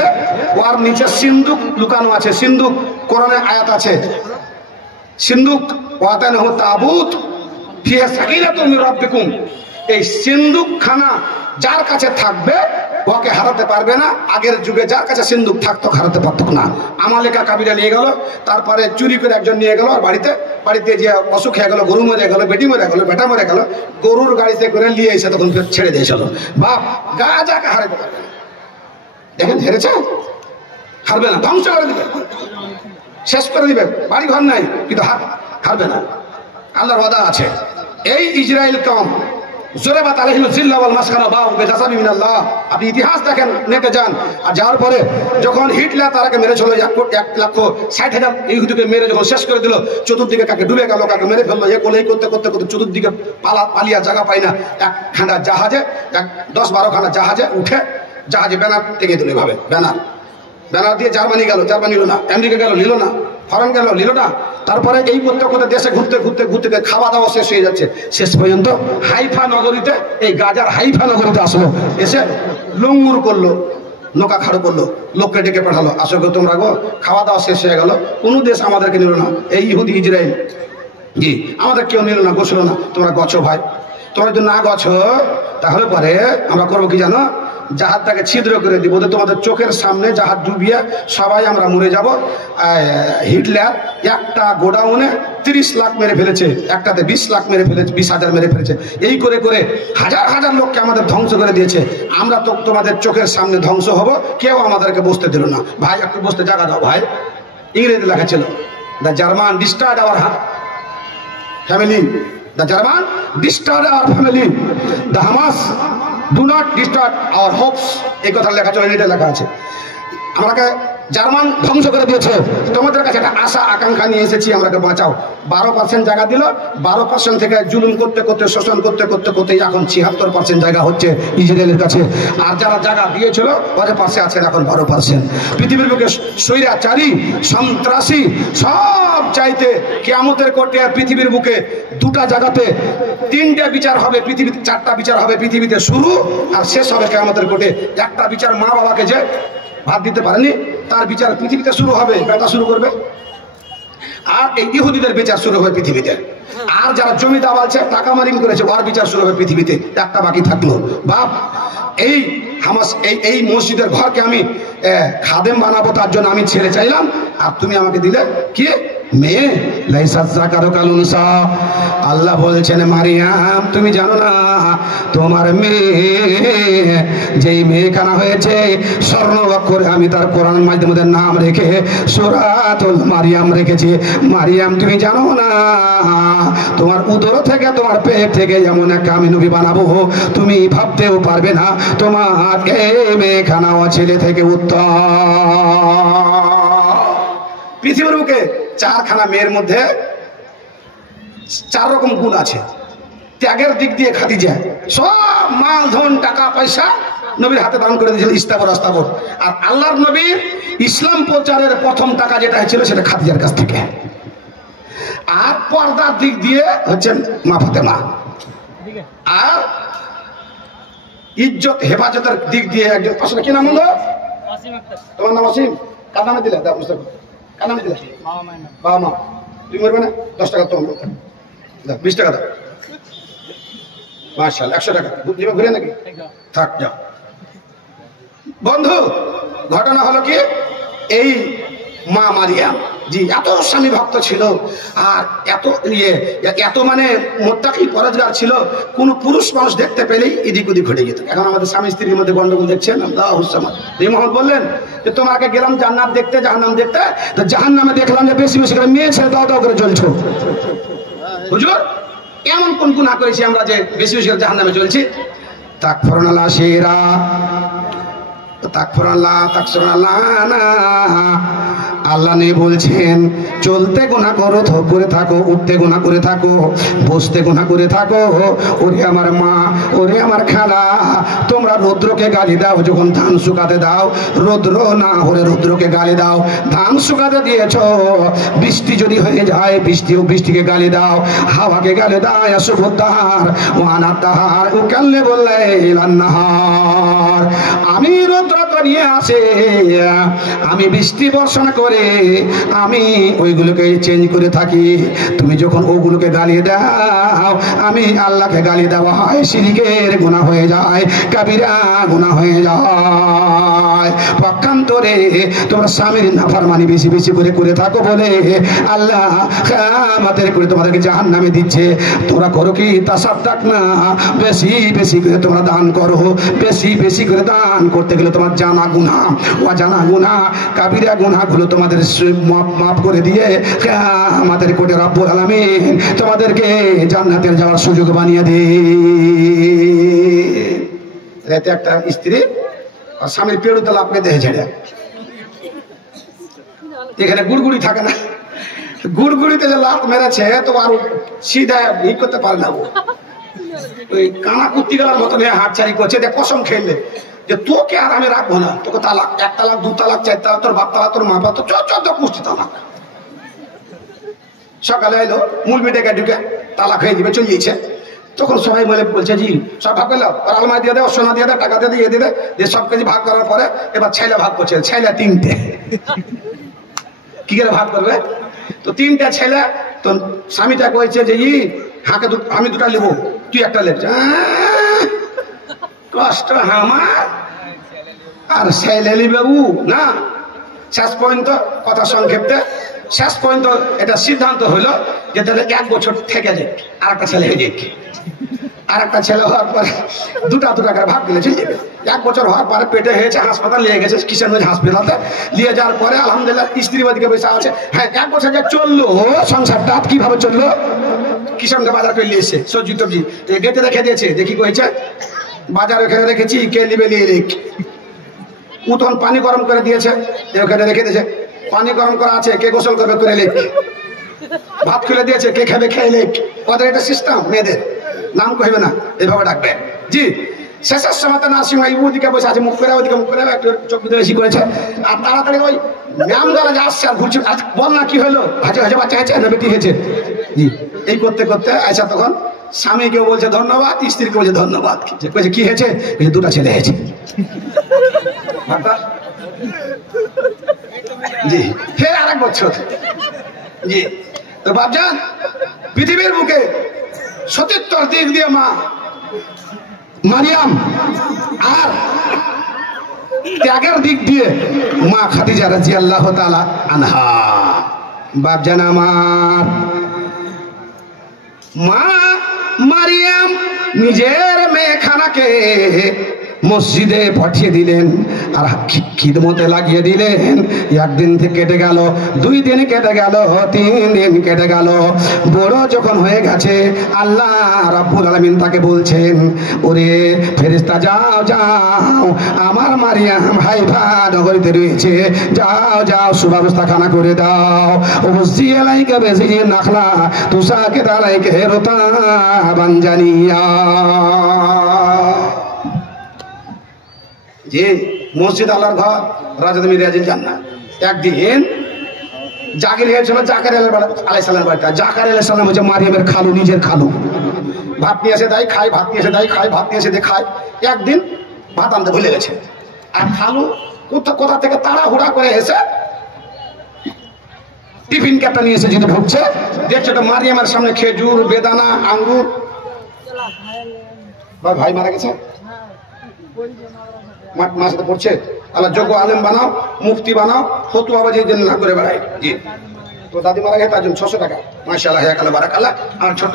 ওর নিচে সিন্দুক লুকানো আছে, সিন্দুক কোরআনে আয়াত আছে, সিন্দুক ওয়াতানাহু তাবুত ফিহা সাকিনাতুম মির রাব্বিকুম। এই সিন্দুক খানা যার কাছে থাকবে ওকে হারাতে পারবে না। আগের যুগে যার কাছে সিন্দুক থাকতো হারাতে পারত না। আমালেকা কাবিরা নিয়ে গেল, তারপরে চুরি করে একজন নিয়ে গেল, আর বাড়িতে যে অসুখ হয়ে গেল, গরু মরে গেল, বেটি মরে গেল, বেটা মরে গেল, গরুর গাড়িতে করে নিয়ে এসে তখন ছেড়ে দিয়েছিল। বাপ গাজাকে হারাতে পারবে না। দেখেন হেরেছে, হারবে না, ধ্বংস করে দিবে, শেষ করে দিবে, বাড়ি ঘর নাই কিন্তু হারবে না। আল্লাহর ওয়াদা আছে। এই ইসরায়েল কওম জুরিবাত আলাইহিমুজ জিল্লা ওয়াল মাসখানা বাউ বিগাযাবিন মিনাল্লাহ। আপনি ইতিহাস দেখেন, নেটে যান, আর যাওয়ার পরে যখন হিটলার তারাকে মেরে চলে 1,60,000 ইহুদিকে মেরে যখন শেষ করে দিল, চতুর্দিকে কাকে ডুবে গেল, কাকে মেরে ফেললো, এ কোলেই করতে করতে করতে চতুর্দিকে পালিয়া জায়গা পাই না। একখানা জাহাজে 10-12 খানা জাহাজে উঠে জাহাজে ব্যানার টেকে দিল, এভাবে ব্যানার দিয়ে জার্মানি গেল, জার্মানি নিল না, আমেরিকা গেল, নিল না, ফরেন গেল, নিল না। তারপরে এই করতে করতে দেশে ঘুরতে ঘুরতে ঘুরতে খাওয়া দাওয়া শেষ হয়ে যাচ্ছে। শেষ পর্যন্ত হাইফা নগরীতে, এই গাজার হাইফা নগরীতে আসলো, এসে লঙ্গুর করলো, নৌকা খাড়ো করলো, লোককে ডেকে পাঠালো, আসো গো তোমরা গো, খাওয়া দাওয়া শেষ হয়ে গেল, কোনো দেশ আমাদেরকে নিল না, এই ইহুদি ইসরায়েল জি আমাদের কেউ নিল না, গোছলো না, তোমরা গছো ভাই, তোমরা যদি না গছো তাহলে পরে আমরা করবো কি জানো, জাহাজটাকে ছিদ্র করে দিব, তোমাদের চোখের সামনে জাহাজ ডুবিয়ে সবাই আমরা মরে যাব। হিটলার একটা গোডাউনে 30 লাখ মেরে ফেলেছে, একটাতে 20 লাখ মেরে ফেলেছে, 20,000 মেরে ফেলেছে। এই করে করে হাজার হাজার লোককে আমাদের ধ্বংস করে দিয়েছে। আমরা তো তোমাদের চোখের সামনে ধ্বংস হব, কেউ আমাদেরকে বসতে দিল না। ভাই একটু বসতে জায়গা দাও ভাই। ইংরেজি লেখা ছিল, the German disturbed our family, the German disturbed our family, the Hamas do not disturb our hopes. এই কথা লেখা চলে, এটা লেখা আছে। আমাকে জার্মান ধ্বংস করে দিয়েছে, তোমাদের কাছে একটা আশা আকাঙ্ক্ষা নিয়ে এসেছি, আমাকে বাঁচাও। 12% জায়গা দিল, 12% থেকে জুলুম করতে করতে, শোষণ করতে করতে করতে এখন 76% জায়গা হচ্ছে ইসরায়েলের কাছে। আর যারা জায়গা দিয়েছিল ওদের পাশে আছেন এখন 12%। পৃথিবীর বুকে স্বৈরাচারী, সন্ত্রাসী সব চাইতে কিয়ামতের কোর্টে পৃথিবীর বুকে দুটা জায়গাতে 3টে বিচার হবে পৃথিবীতে, 4টা বিচার হবে পৃথিবীতে শুরু, আর শেষ হবে কিয়ামতের কোর্টে। একটা বিচার মা বাবাকে যে ভাত দিতে পারেনি তার বিচার পৃথিবীতে শুরু হবে, বেটা শুরু করবে। আর এই ইহুদিদের বিচার শুরু হবে পৃথিবীতে। আর যারা জমি দাবালছে, টাকা মারিং করেছে, ওর বিচার শুরু হবে পৃথিবীতে। একটা বাকি থাকলো। বাপ, এই হামাস এই মসজিদের ঘরকে আমি খাদেম বানাবো, তার জন্য আমি ছেড়ে চাইলাম, আর তুমি আমাকে দিলে কি মেয়ে। আল্লাহ বলছেন মারিয়াম তুমি জানো না তোমার মেয়ে, যেই মেয়েখানা হয়েছে স্বর্ণ অক্ষরে আমি তার কোরআন মাধ্যমে নাম রেখে সূরাতুল মারিয়াম রেখেছি। মারিয়াম তুমি জানো না তোমার উদর থেকে, তোমার পেট থেকে এমন একটা আমি নবী বানাবো তুমি ভাবতেও পারবে না। তোমার এই মেয়েখানা ছেলে থেকে উত্তম। পৃথিবীর বুকে 4খানা মেয়ের মধ্যে 4 রকম গুণ আছে। ত্যাগের দিক দিয়ে খাদিজা সব মাল ধন টাকা পয়সা নবীর হাতে দান করে দিয়েছিল, ইস্তাবর আস্তাবর। আর আল্লাহর নবীর ইসলাম প্রচারের প্রথম টাকা যেটা হয়েছিল সেটা খাদিজার কাছ থেকে। আর পর্দার দিক দিয়ে হচ্ছেন মা ফাতেমা। আর ইজ্জত হেফাজতের দিক দিয়ে একজন আসলে কি নাম হলো তোমার নাম? অসীম। কার নামে দিলে? কার নামে দিলে? বাবা মা। তুমি মরবে না? 10 টাকা তোমার 20 টাকা দাও। মাশাআল্লাহ 100 টাকা দিবে ঘুরে নাকি? থাক যাও। বন্ধু, ঘটনা হলো কি, এই মা মারিয়াম জি এত স্বামী ভক্ত ছিল, আর এত মানে মোত্তাকি পরেজগার ছিল, কোন পুরুষ মানুষ দেখতে পেলেই এদিক ওদিক ঘটে যেত। এখন আমাদের স্বামী স্ত্রীর মধ্যে গন্ডগোল দেখছেন। মোহাম্মদ বললেন যে তোমাকে গেলাম জান্নাত দেখতে, জাহান্নাম দেখতে, তো জাহান্নামে দেখলাম যে বেশি বেশি করে মেয়ে ছেড়ে দাও দাও করে চলছো। হুজুর এমন কোন গুনাহ করেছি আমরা যে বেশি বেশি করে জাহান্নামে চলছি? তাকফুরুনাল্লাহ শিরা, তাকফুরুল্লাহ, তাকসুরুল্লাহ না। আল্লাহ নেই বলছেন চলতে গুনাহ করো, করে থাকো, উঠতে গুনাহ করে থাকো, বসতে গুনাহ করে থাকো। ওরে আমার মা, ওরে আমার খালা, তোমরা রৌদ্রকে গালি দাও যখন ধান শুকাতে দাও, রৌদ্র না হলে রৌদ্রকে গালি দাও। ধান শুকাতে দিয়েছ, বৃষ্টি যদি হয়ে যায় বৃষ্টিকে গালি দাও, হাওয়াকে গালি দাও। আসুবুদ্দাহার ওয়ানাতাহার উকাল্লে বললে ইলান্নাহার। আমি রৌদ্র নিয়ে আসে, আমি বৃষ্টি বর্ষণ করে আমি ওইগুলোকে চেঞ্জ করে থাকি। তুমি যখন ওগুলোকে গালি দাও, আমি আল্লাহকে গালি দেওয়া হয়, শিরকের গুনাহ হয়ে যায়, কাবিরা গুনাহ হয়ে যায়। পক্ষান্তরে তোমরা স্বামীর নাফরমানি বেশি বেশি করে করে থাকো বলে আল্লাহ কিয়ামতের করে তোমাদেরকে জাহান্নামে দিচ্ছে। তোমরা করো কি তাসাদ্দাক না, বেশি বেশি করে তোমরা দান করো। বেশি বেশি করে দান করতে গেলে তোমার জানা গুনাহ, অজানা গুনাহ, কাবিরা গুনাহগুলো তোমাদের মাফ করে দিয়ে আমাদের কোটে রব্বুল আলামিন তোমাদেরকে জান্নাতে যাওয়ার সুযোগ বানিয়ে দেয়। রাতে একটা স্ত্রী আর স্বামীর পেড়ুতে লাফকে দেহে ছেড়ে, এখানে গুড়গুড়ি থাকে না, গুড়গুড়িতে যে লাফ মেরেছে তো আর সিধা ই করতে পারে না। ওই কানা কুত্তি গেলার মতন হাত ছাড়ি করছে, কসম খেললে যে তোকে আর আমি রাখবো না, তোকে তালাক, 1 তালাক 2 তালাক 4 তালাক, তোর বাপ তালাক, তোর মা বাপ, তো 14 পুষ্টি তালাক। সকালে এলো মূল বিটাকে ঢুকে তালাক হয়ে দিবে, চলিয়েছে। তখন সবাই বলছে জি সব ভাগ করলো, আর আলমারি দিয়ে দেয়, সোনা দিয়ে দেয়, টাকা দিয়ে দিয়ে দিয়ে যে সব কিছু ভাগ করার পরে এবার ছেলে ভাগ করছে। ছেলে 3টে, কি করে ভাগ করবে? তো 3টা ছেলে, তো স্বামীটা কয়েছে যে হাঁকে আমি 2টা নেবো, তুই 1টা লেবছে। কষ্ট আমার আর ছেলে বাবু না। শেষ পর্যন্ত কথা সংক্ষেপে, শেষ পর্যন্ত এটা সিদ্ধান্ত হইলো যে তাহলে 1 বছর থেকে যাক, আর একটা ছেলে হয়ে যাক। আর একটা ছেলে হওয়ার পরে 2টা করে ভাগ দিলে চলে যাবে। 1 বছর হওয়ার পরে পেটে হয়েছে, হাসপাতাল নিয়ে গেছে, কিষানগঞ্জ হাসপাতালে। নিয়ে যাওয়ার পরে আলহামদুলিল্লাহ স্ত্রী বাদিকে বসে আছে। হ্যাঁ 1 বছর যে চললো সংসারটা কিভাবে চললো? কিষানগঞ্জ বাজার করে নিয়ে এসে সবজি টবজি গেটে রেখে দিয়েছে। দেখি কয়েছে বাজার ওখানে রেখেছি, কে নিবে নিয়ে রেখ। ও তখন পানি গরম করে দিয়েছে, ওখানে রেখে দিয়েছে, পানি গরম করা আছে, কে গোসল করবে করে লেখ, ভাত খুলে দিয়েছে, কে খাবে খেয়ে লেখ। ওদের এটা সিস্টেম, মেয়েদের নাম কইবে না, এইভাবে ডাকবে। জি, শেষের সময় তো নার্সিং হয়, ওদিকে বসে আছে, মুখ করে ওদিকে মুখ করে একটু চোখ ভিতরে বেশি করেছে, আর তাড়াতাড়ি ওই ম্যাম দ্বারা যে আসছে আর ঘুরছে, বল না কি হলো, হাজে হাজে বাচ্চা হয়েছে না বেটি হয়েছে। জি, এই করতে করতে আচ্ছা তখন স্বামীকেও বলছে ধন্যবাদ, স্ত্রীকে বলছে ধন্যবাদ, বলছে কি হয়েছে, দুটা ছেলে হয়েছে। জি, ফের আরেক বছর। জি, তো বাপজান পৃথিবীর বুকে সতীত্বর দিক দিয়ে মা মারিয়াম আর ত্যাগের দিক দিয়ে মা খাদিজা রাদিয়াল্লাহু তাআলা আনহা। বাপজান আমার মা মারিয়াম নিজের মেয়েখানাকে মসজিদে পাঠিয়ে দিলেন আর খিদমতে লাগিয়ে দিলেন। একদিন থেকে কেটে গেল, 2 দিন কেটে গেল, 3 দিন কেটে গেল, বড় যখন হয়ে গেছে আল্লাহ রাব্বুল আলামিন তাকে বলছেন, ওরে ফেরেশতা যাও যাও, আমার মারিয়াম হাইফা নগরীতে রয়েছে, যাও যাও সুব্যবস্থা খানা করে দাও। ওসি আলাইকা বেজি নাখলা তুসাকে দালাইকে রতা বানজানিয়া। যে মসজিদ আল্লাহর ঘর, রাজা মিরাজুল জান্নাত। একদিন জাকির হয়েছিল জাকারিয়া আলাইহিস সালামের বাড়িতে। জাকারিয়া আলাইহিস সালাম হচ্ছে মারিয়ামের খালু, নিজের খালু। ভাত নিয়ে এসে দেয় খায়, ভাত নিয়ে এসে দেয় খায়, ভাত নিয়ে এসে দিয়ে খায়। একদিন ভাত আনতে ভুলে গেছে, আর খালু কোথা থেকে তাড়াহুড়া করে এসে টিফিন ক্যাপটা নিয়ে এসে যেটা ঢুকছে, দেখছে তো মারিয়ামের সামনে খেজুর, বেদানা, আঙ্গুর। ভাই মারা গেছে, মার সাথে পড়ছে, আল্লাহ যোগ্য আলেম বানাও, মুফতি বানাও, ফতুয়া বাজি যেন না করে বেড়ায়। জি, তো দাদি মারা গেছে তার জন্য 600 টাকা, মাশাআল্লাহ হায়াকাল্লাহ বারাকাল্লাহ। আমার ছোট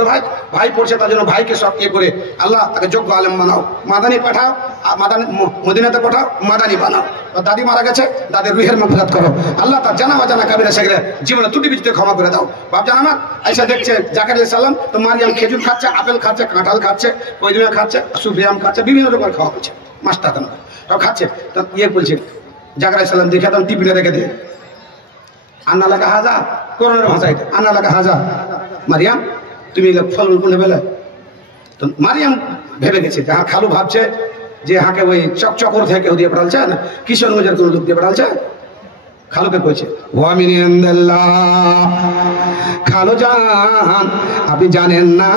ভাই পড়ছে তার জন্য ভাইকে সব করে আল্লাহ তাকে যোগ্য আলেম বানাও, মাদানি পাঠাও, মাদানি মদিনাতে পাঠাও, মাদানি বানাও। দাদি মারা গেছে, দাদির রুহের মাগফিরাত করো, আল্লাহ তার জানা অজানা কাবিরা সেগরে জীবনে ত্রুটি বিচ্যুতি ক্ষমা করে দাও। বাপজান আমার আইসা দেখছে জাকারিয়া আলাইহিস সালাম তো মারিয়াম খেজুর খাচ্ছে, আপেল খাচ্ছে, কাঁঠাল খাচ্ছে, পয়জুয়া খাচ্ছে, সুফিয়াম খাচ্ছে, বিভিন্ন রকমের খাওয়া হচ্ছে, মাস্তা খাচ্ছে। তো বলছে জাকারিয়া আলাইহিস সালাম দেখে তখন টিফিনে রেখে দে, আন্না লাগা হাজা, করোনার ভাষায় আন্না লাগা হাজা, মারিয়াম তুমি ফলমূল কোনে বেলে। তো মারিয়াম ভেবে গেছে, যাহা খালু ভাবছে যে হাকে ওই চকচকর থেকে কেউ দিয়ে পাঠালছে না, কিশোরগঞ্জের কোনো লোক দিয়ে পাঠালছে। খালুকে কইছে খালু জান আপনি জানেন না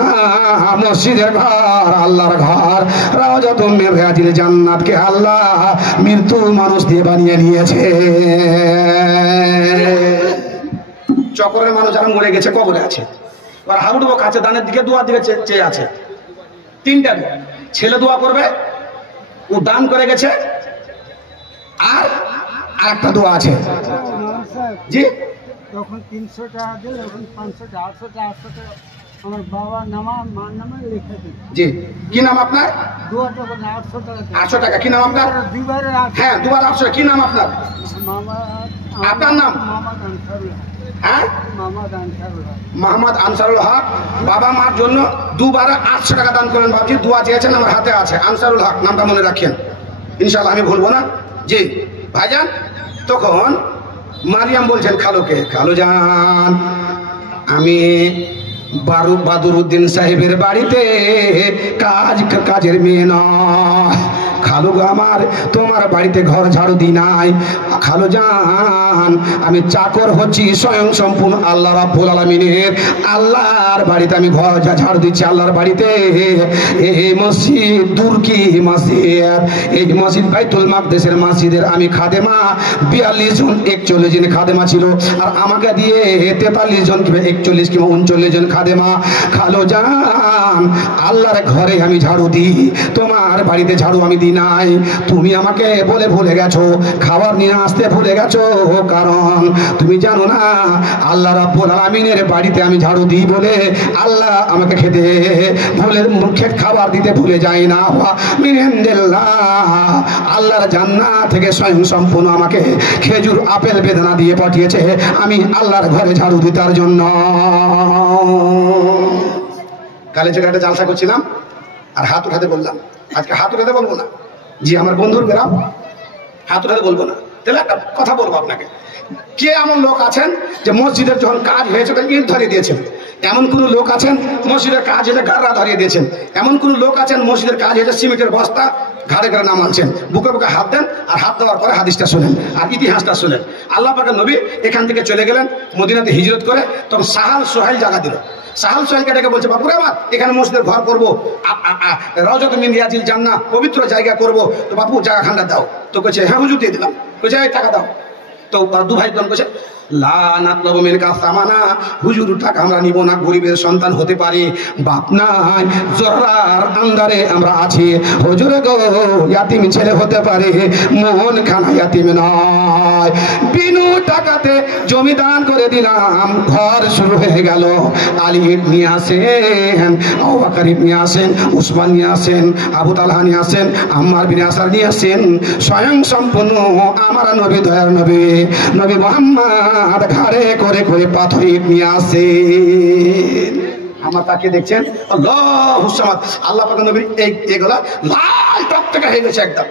মসজিদের ঘর আল্লাহর ঘর, রাওজাতুম মিন রিয়াজিল জান্নাতকে আল্লাহ মৃত্যু মানুষ দিয়ে বানিয়ে নিয়েছে। চকরের মানুষ যারা মরে গেছে কবরে আছে, আর হাবুডুবো কাছে দানের দিকে দুয়ার দিকে চেয়ে আছে। 3টা ছেলে দোয়া করবে, ও দান করে গেছে, আর আরেকটা দোয়া আছে। জি, তখন 300 টাকা দিল, এখন 500 টাকা, 800 টাকা, 800 টাকা আমার বাবা নামা মার নামে লিখে দিল। জি, কি নাম আপনার? দুয়াটা বলে 800 টাকা। 800 টাকা, কি নাম আপনার? দুবারে হ্যাঁ, দুবার 800। কি নাম আপনার? মামা। আপনার নাম? মোহাম্মদ আনসারুল হক। হ্যাঁ, মোহাম্মদ আনসারুল হক। মোহাম্মদ আনসারুল হক। বাবা মার জন্য দুবারে 800 টাকা দান করেন। ভাবছি দোয়া চেয়েছেন, আমার হাতে আছে আনসারুল হক, নামটা মনে রাখেন, ইনশাআল্লাহ আমি ভুলবো না। জি ভাইজান, তখন মারিয়াম বলছেন খালুকে, খালু জান আমি বাদুরউদ্দিন সাহেবের বাড়িতে কাজের মেয়ে নয়, খালু আমার তোমার বাড়িতে ঘর ঝাড়ু দি নাই। খালু জান আমি চাকর হচ্ছি স্বয়ং সম্পূর্ণ আল্লাহ রাব্বুল আলামিনের, আল্লাহর বাড়িতে আমি ঘর ঝাড়ু দিচ্ছি, আল্লাহর বাড়িতে। এই মসজিদ তুর্কি মসজিদ, এই মসজিদ বাইতুল মাকদেসের মসজিদের আমি খাদেমা। 42 জন 41 জন খাদেমা ছিল, আর আমাকে দিয়ে 43 জন কিংবা 41 কিংবা 39 জন খাদেমা। খালু জান আল্লাহর ঘরে আমি ঝাড়ু দিই, তোমার বাড়িতে ঝাড়ু আমি দিই নাই। তুমি আমাকে বলে ভুলে গেছো, খাবার নিয়ে আসতে ভুলে গেছো, কারণ তুমি জানো না আল্লাহ রাব্বুল আলামিনের বাড়িতে আমি ঝাড়ু দিই বলে আল্লাহ আমাকে খেতে ভুলে মুখে খাবার দিতে ভুলে যায় না। আল্লাহর জান্নাত থেকে স্বয়ং সম্পূর্ণ আমাকে খেজুর, আপেল, বেদানা দিয়ে পাঠিয়েছে আমি আল্লাহর ঘরে ঝাড়ু দিতার জন্য। কালে জায়গাটা জালসা করছিলাম আর হাত উঠাতে বললাম, আজকে হাত উঠাতে বলবো না। জি, আমার বন্ধুর গ্রাম হাত উঠাতে বলবো না। তাহলে একটা কথা বলবো আপনাকে, কে এমন লোক আছেন যে মসজিদের যখন কাজ হয়েছে ইট ধরিয়ে দিয়েছেন? এমন কোন লোক আছেন মসজিদের কাজ হয়েছে গাড়া ধরিয়ে দিয়েছেন? এমন কোন লোক আছেন মসজিদের কাজ হয়েছে সিমেন্টের বস্তা ঘাড়ে ঘাড়ে নাম আনছেন? বুকে বুকে হাত দেন, আর হাত দেওয়ার পরে হাদিসটা শোনেন আর ইতিহাসটা শোনেন। আল্লাহ পাকের নবী এখান থেকে চলে গেলেন মদিনাতে হিজরত করে, তখন সাহাল সোহাইল জায়গা দিল। সাহাল সোহাইলকে ডেকে বলছে, বাপুরে আমার এখানে মসজিদের ঘর করবো, রওজাত মিন রিয়াজিল জান্নাহ, পবিত্র জায়গা করবো, তো বাপু জায়গা খান্ডা দাও। তো কইছে হ্যাঁ হুজুর দিয়ে দিলাম। কইছে এই টাকা দাও। তো দু ভাই বোন কইছে হুজুর টাকা আমরা নিব না, গরিবের সন্তান হতে পারি, বাপ নাই, জরার আন্দারে আমরা আছি, হুজুর গো ইয়াতিম ছেলে হতে পারে, মন খানা ইয়াতিম নয়। বিনু টাকাতে জমি দান করে দিলাম, ঘর শুরু হয়ে গেল। আলী নিয়ে আসেন, আবু বকর নিয়ে আসেন, উসমান নিয়ে আসেন, আবু তালহা নিয়ে আসেন, আম্মার বিন ইয়াসার নিয়ে আসেন, স্বয়ং সম্পূর্ণ আমার নবী, দয়ার নবী, নবী মুহাম্মদ ঘাড়ে করে করে পাথর নিয়ে আসেন। আমার তাকে দেখছেন আল্লাহু সামাদ, আল্লাহ পাকের নবী এগুলা লাল টকটকে হয়ে গেছে, একদম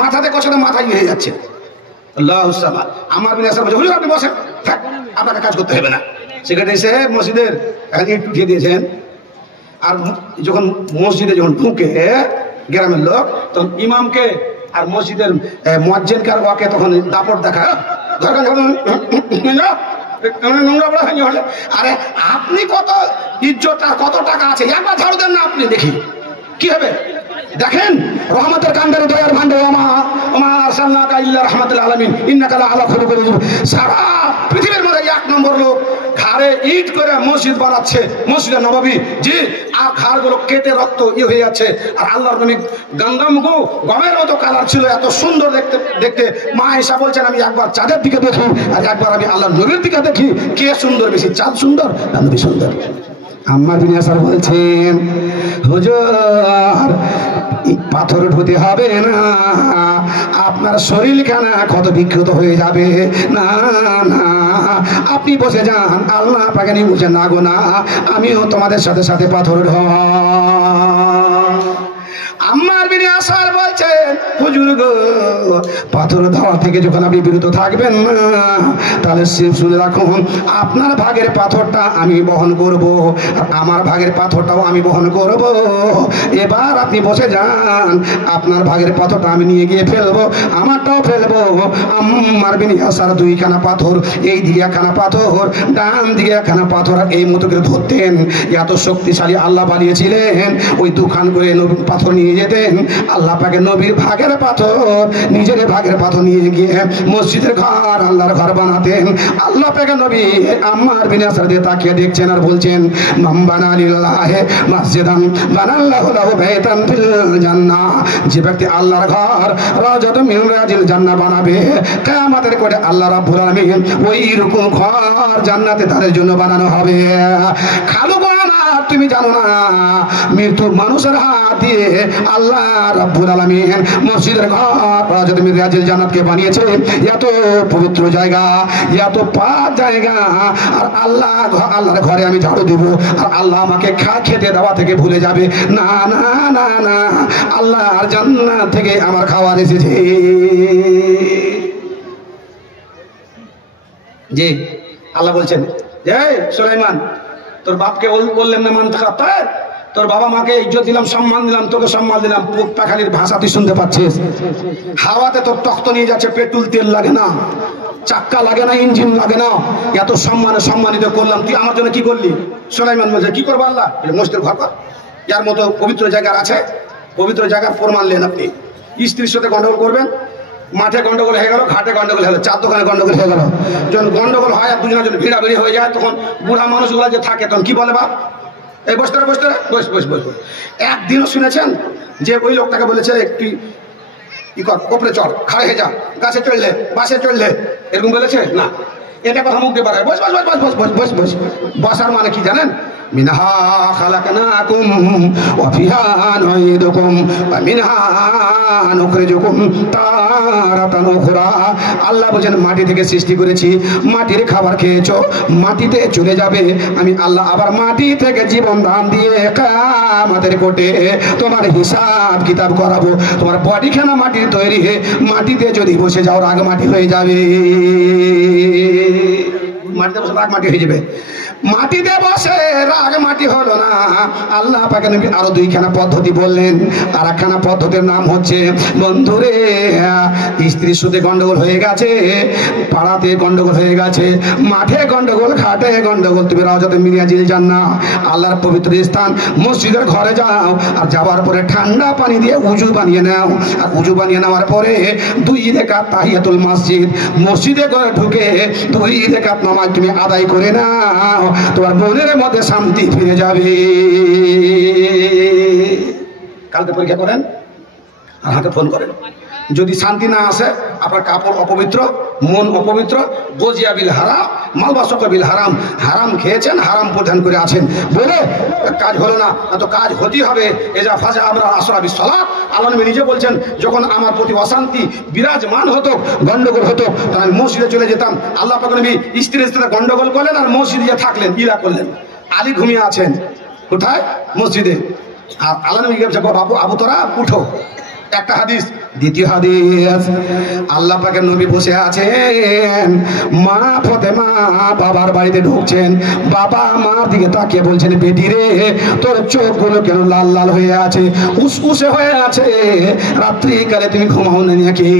মাথাতে কষাতে মাথায় হয়ে যাচ্ছে। আল্লাহু সামাদ। আমার বিন ইয়াসার বলছে, হুজুর আপনি বসেন, থাক আপনাকে কাজ করতে হবে না। সেক্রেটারি সাহেব মসজিদের ইট উঠিয়ে দিয়েছেন। আর যখন মসজিদে যখন ঢুকে গ্রামের লোক, তখন ইমামকে আর মসজিদের মুয়াজ্জিনকে আর ওয়াকে তখন দাপট দেখা, আরে আপনি কত ইজ্জত আর কত টাকা আছে, একবার ঝাড়ু দেন না আপনি, দেখি কি হবে। দেখেন রহমতের কান্ডারে দয়ার ভান্ডে সারা পৃথিবীর মধ্যে এক নম্বর লোক ঘাড়ে ইট করে মসজিদ বানাচ্ছে, মসজিদে নববী জি, আর ঘাড়গুলো কেটে রক্ত হয়ে যাচ্ছে। আর আল্লাহর নবী গঙ্গামুখো গমের মতো কালার ছিল, এত সুন্দর দেখতে দেখতে। মা আয়েশা বলছেন আমি একবার চাঁদের দিকে দেখি আর একবার আমি আল্লাহর নবীর দিকে দেখি, কে সুন্দর বেশি, চাঁদ সুন্দর না নবী সুন্দর? আম্মা বিন ইয়াসার বলছেন, হুজুর পাথর ধুতে হবে না, আপনার শরীর খানা কত বিকৃত হয়ে যাবে, না না আপনি বসে যান, আল্লাহ পাকে বুঝে না গো না, আমিও তোমাদের সাথে সাথে পাথর ঢ। আম্মার বিন ইয়াসার বলছেন, হুজুর গো পাথর দেওয়া থেকে যখন আপনি বিরত থাকবেন না, তাহলে শুনে রাখুন আপনার ভাগের পাথরটা আমি বহন করব, আর আমার ভাগের পাথরটাও আমি বহন করব। এবার আপনি বসে যান, আপনার ভাগের পাথরটা আমি নিয়ে গিয়ে ফেলবো, আমারটাও ফেলবো। আম্মার বিন ইয়াসার দুইখানা পাথর, এই দিকে একখানা পাথর, ডান দিকে একখানা পাথর, এই মতো করে ধরতেন। এত শক্তিশালী আল্লাহ বানিয়েছিলেন, ওই দুখান করে পাথর নিয়ে যেতেন। আল্লাহ পাকে নবীর ভাগের পাথর, নিজের ভাগের পাথর নিয়ে গিয়ে মসজিদের ঘর, আল্লাহর ঘর বানাতেন। আল্লাহ পাকে নবী আম্মার বিন ইয়াসার দিয়ে তাকিয়ে দেখছেন আর বলছেন, মান বানা লিল্লাহি মসজিদান বানাল্লাহু লাহু বাইতান ফিল জান্নাহ, যে ব্যক্তি আল্লাহর ঘর রাওজাতুম মিন রিয়াজিল জান্নাহ বানাবে, কিয়ামতের কোটে আল্লাহ রাব্বুল আলামিন ওই রকম ঘর জান্নাতে তাদের জন্য বানানো হবে। খালু বানা তুমি জানো না, মৃত্যুর মানুষের হাত দিয়ে আল্লাহ রাব্বুল আলামিন মসজিদের ঘর রাওজাতুম মিন রিয়াজিল জান্নাতকে বানিয়েছে। এত পবিত্র জায়গা, এত পাক জায়গা, আর আল্লাহর ঘরে আমি ঝাড়ু দেব আর আল্লাহ আমাকে খেতে দেওয়া থেকে ভুলে যাবে, না না না না, আল্লাহর জান্নাত থেকে আমার খাবার এসেছে। জি আল্লাহ বলছেন, সুলাইমান তোর বাপকে বললেন না মান থাকা, তোর বাবা মাকে ইজ্জত দিলাম, সম্মান দিলাম, তোকে সম্মান দিলাম, পোক পাখালির ভাষা তুই শুনতে পাচ্ছিস। হাওয়াতে তোর তখ্ত নিয়ে যাচ্ছে, পেট্রোল তেল লাগে না, চাক্কা লাগে না, ইঞ্জিন লাগে না, এত সম্মানিত করলাম, তুই আমার জন্য কি করলি? সুলাইমান বলছে, কি করবো আল্লাহ? মসজিদের ঘর কর, যার মতো পবিত্র জায়গার আছে, পবিত্র জায়গার প্রমাণ নেন আপনি। স্ত্রীর সাথে গন্ডগোল করবেন, মাঠে গন্ডগোল হয়ে গেল, ঘাটে গন্ডগোল হলো, চার দোকানে গন্ডগোল হয়ে গেল। যখন গন্ডগোল হয় আর দুজনের জন্য ভিড়াভিড়ি হয়ে যায়, তখন বুড়া মানুষগুলো যে থাকে তখন কি বলে, বাপ এই বসতে বসতে বস বস বস। একদিনও শুনেছেন যে ওই লোকটাকে বলেছে একটি ই কর, ওপরে চড়, খাড়ে হয়ে যা, গাছে চড়লে, বাসে চড়লে, এরকম বলেছে না। এটা কথা মুখ দিয়ে পাঠায়, বস বস বস বস বস বস বস। বসার মানে কি জানেন? মিনহা খালাকনাকুম ওয়া ফিহা নুঈদুকুম ওয়া মিনহা নুখরিজুকুম তারাতান উখরা। আল্লাহ বলেন মাটি থেকে সৃষ্টি করেছি, মাটির খাবার খেয়েছো, মাটিতে চলে যাবে। আমি আল্লাহ আবার মাটি থেকে জীবন দান দিয়ে কিয়ামতের কোর্টে তোমার হিসাব কিতাব করাবো। তোমার বডিখানা মাটির তৈরি, মাটিতে যদি বসে যাও রাগ মাটি হয়ে যাবে। মাটিতে বসে রাগ মাটি হয়ে যাবে। মাটিতে বসে রাগ মাটি হলো না। আল্লাহ পাক নবী আরো দুইখানা পদ্ধতি বললেন। আর একখানা পদ্ধতির নাম হচ্ছে, বন্ধুরে স্ত্রীর সাথে গন্ডগোল হয়ে গেছে, পাড়াতে গন্ডগোল হয়ে গেছে, মাঠে গন্ডগোল, ঘাটে গন্ডগোল, তুমি রাওজাতুল মিনিয়াজিল জান্নাহ আল্লাহর পবিত্র স্থান মসজিদের ঘরে যাও। আর যাওয়ার পরে ঠান্ডা পানি দিয়ে উজু বানিয়ে নাও। আর উজু বানিয়ে নেওয়ার পরে 2 রাকাত তাহিয়াতুল মসজিদ, মসজিদে ঘরে ঢুকে 2 রাকাত নামাজ তুমি আদায় করে নাও। তোমার মনের মধ্যে শান্তি ফিরে যাবে। কালকে পরীক্ষা করেন আর হাতে ফোন করেন। যদি শান্তি না আসে, আপনার কাপড় অপবিত্র, মন অপবিত্র, বজিয়া বিল হারাম, মালবাসক বিল হারাম, হারাম খেয়েছেন, হারাম প্রধান করে আছেন বলে কাজ হলো না, তো কাজ হতেই হবে। এজা ফাজা আমরা আসরা বিসসালাত। আল্লাহ নবী নিজে বলছেন, যখন আমার প্রতি অশান্তি বিরাজমান হতো, গন্ডগোল হতো, তখন আমি মসজিদে চলে যেতাম। আল্লাহ পাক নবী স্ত্রীর সাথে গন্ডগোল করলেন আর মসজিদে গিয়ে থাকলেন, ইলা করলেন। আলী ঘুমিয়ে আছেন কোথায়? মসজিদে। আর আল্লাহ নবী বলছে, বাবু আবু তোরা উঠো। একটা হাদিস। দ্বিতীয় হাদিস, আল্লাহ পাকের নবী বসে আছেন, মা ফাতেমা বাবার বাড়িতে ঢুকছেন। বাবা মার দিকে তাকিয়ে বলছেন, বেটি রে তোর চোখগুলো কেন লাল লাল হয়ে আছে, উসউসে হয়ে আছে, রাত্রিকালে তুমি ঘুমাও না নাকি?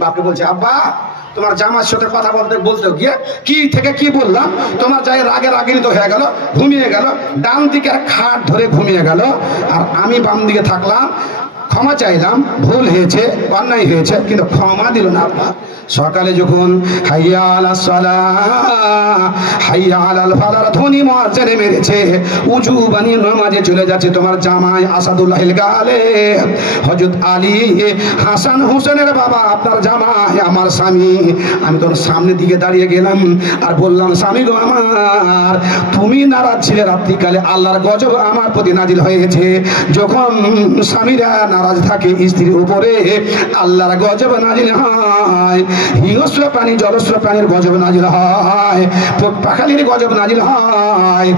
বাপকে বলছে, আব্বা তোমার জামার সাথে কথা বলতে গিয়ে কি থেকে কি বললাম, তোমার যাই রাগে রাগিত হয়ে গেল, ঘুমিয়ে গেল, ডান দিকের খাট ধরে ঘুমিয়ে গেল, আর আমি বাম দিকে থাকলাম। ক্ষমা চাইলাম, ভুল হয়েছে, অন্যায় হয়েছে, কিন্তু ক্ষমা দিল না আব্বা। সকালে যখন হাইয়া আলাস সালাহ, হাইয়া আলাল ফালাহ ধ্বনি মুয়াজ্জিনে মেরেছে, উজু বানিয়ে নামাজে চলে যাচ্ছে তোমার জামাই আসাদুল্লাহিল গালেব হযরত আলী হাসান হোসেনের বাবা, আপনার জামাই আমার স্বামী। আমি তোর সামনে দিকে দাঁড়িয়ে গেলাম আর বললাম, স্বামী গো আমার, তুমি নারাজ ছিলে রাত্রিকালে, আল্লাহর গজব আমার প্রতি নাজিল হয়েছে। যখন স্বামীরা নারাজ থাকে স্ত্রীর উপরে, আল্লাহর গজব নাজিল হয়। হিংস্র প্রাণী, জলস্র প্রাণীর গজব নাজিল হয়, পাখালির গজব নাজিল হয়।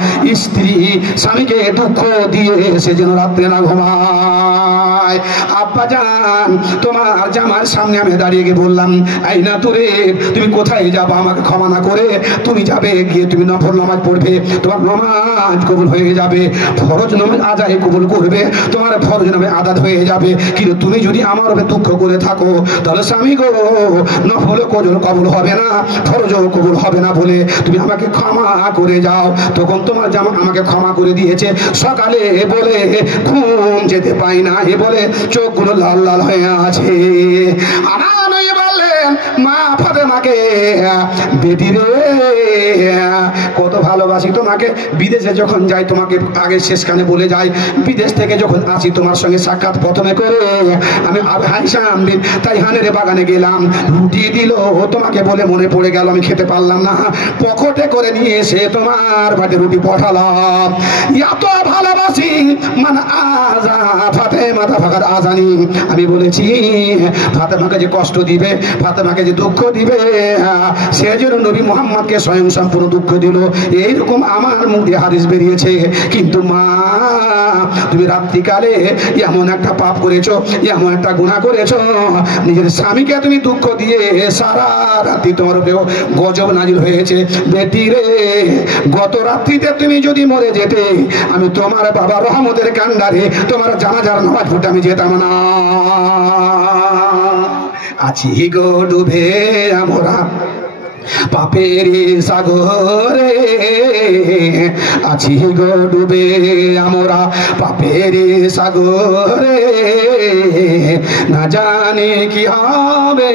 স্ত্রী স্বামীকে দুঃখ দিয়ে সে যেন রাত্রে না ঘুমায়। আব্বা জান, তোমার জামার সামনে আমি দাঁড়িয়ে গিয়ে বললাম, এই না তোরে, তুমি কোথায় যাবো আমাকে ক্ষমা না করে? তুমি যাবে গিয়ে তুমি নফল নামাজ পড়বে, তোমার নামাজ কবুল হয়ে যাবে, ফরজ নামাজ আদায় কবুল করবে, তোমার ফরজ নামাজ আদাত হয়ে যাবে। কিন্তু তুমি যদি আমার উপরে দুঃখ করে থাকো, তাহলে স্বামী গো, নফল কবুল হবে না, ফরজও কবুল হবে না বলে তুমি আমাকে ক্ষমা করে যাও। তখন তোমার জামা আমাকে ক্ষমা করে দিয়েছে। সকালে বলে ঘুম যেতে পাই না, এ বলে চোখগুলো লাল লাল হয়ে আছে। আমার নবী বললেন, মা ফাতেমাকে, বেটি রে কত ভালোবাসি তোমাকে, বিদেশে যখন যাই তোমাকে আগে শেষখানে বলে যাই, বিদেশ থেকে যখন আসি তোমার সঙ্গে সাক্ষাৎ প্রথমে করে আমি হাইসাম বিন তাইহানের বাগানে গেলাম, রুটি দিল তোমাকে বলে মনে পড়ে গেল, আমি খেতে পারলাম না, পকেটে করে নিয়ে এসে তোমার বাড়িতে রুটি পাঠালাম। এত ভালোবাসি মানে আজা ফাতেমা ফাকাত আজানি। আমি বলেছি ফাতেমাকে যে কষ্ট দিবে, ফাতেমাকে যে দুঃখ দিবে, সে যেন নবী মুহাম্মদকে স্বয়ং সম্পূর্ণ দুঃখ দিল, এইরকম আমার মুখ দিয়ে হাদিস বেরিয়েছে। কিন্তু মা, তুমি রাত্রিকালে এমন একটা পাপ করেছো, এমন একটা গুনাহ করেছো, নিজের স্বামীকে তুমি দুঃখ দিয়ে সারা রাত্রি তোমার উপরে গজব নাজিল হয়েছে। বেটি রে, গত রাত্রিতে তুমি যদি মরে যেতে, আমি তোমার বাবা রহমতের কান্ডারে তোমার জানাজার নামাজ পড়তে আমি যেতাম না। আছি গো ডুবে আমরা পাপের সাগরে, আছি গো ডুবে আমরা পাপের সাগরে, না জানি কি হবে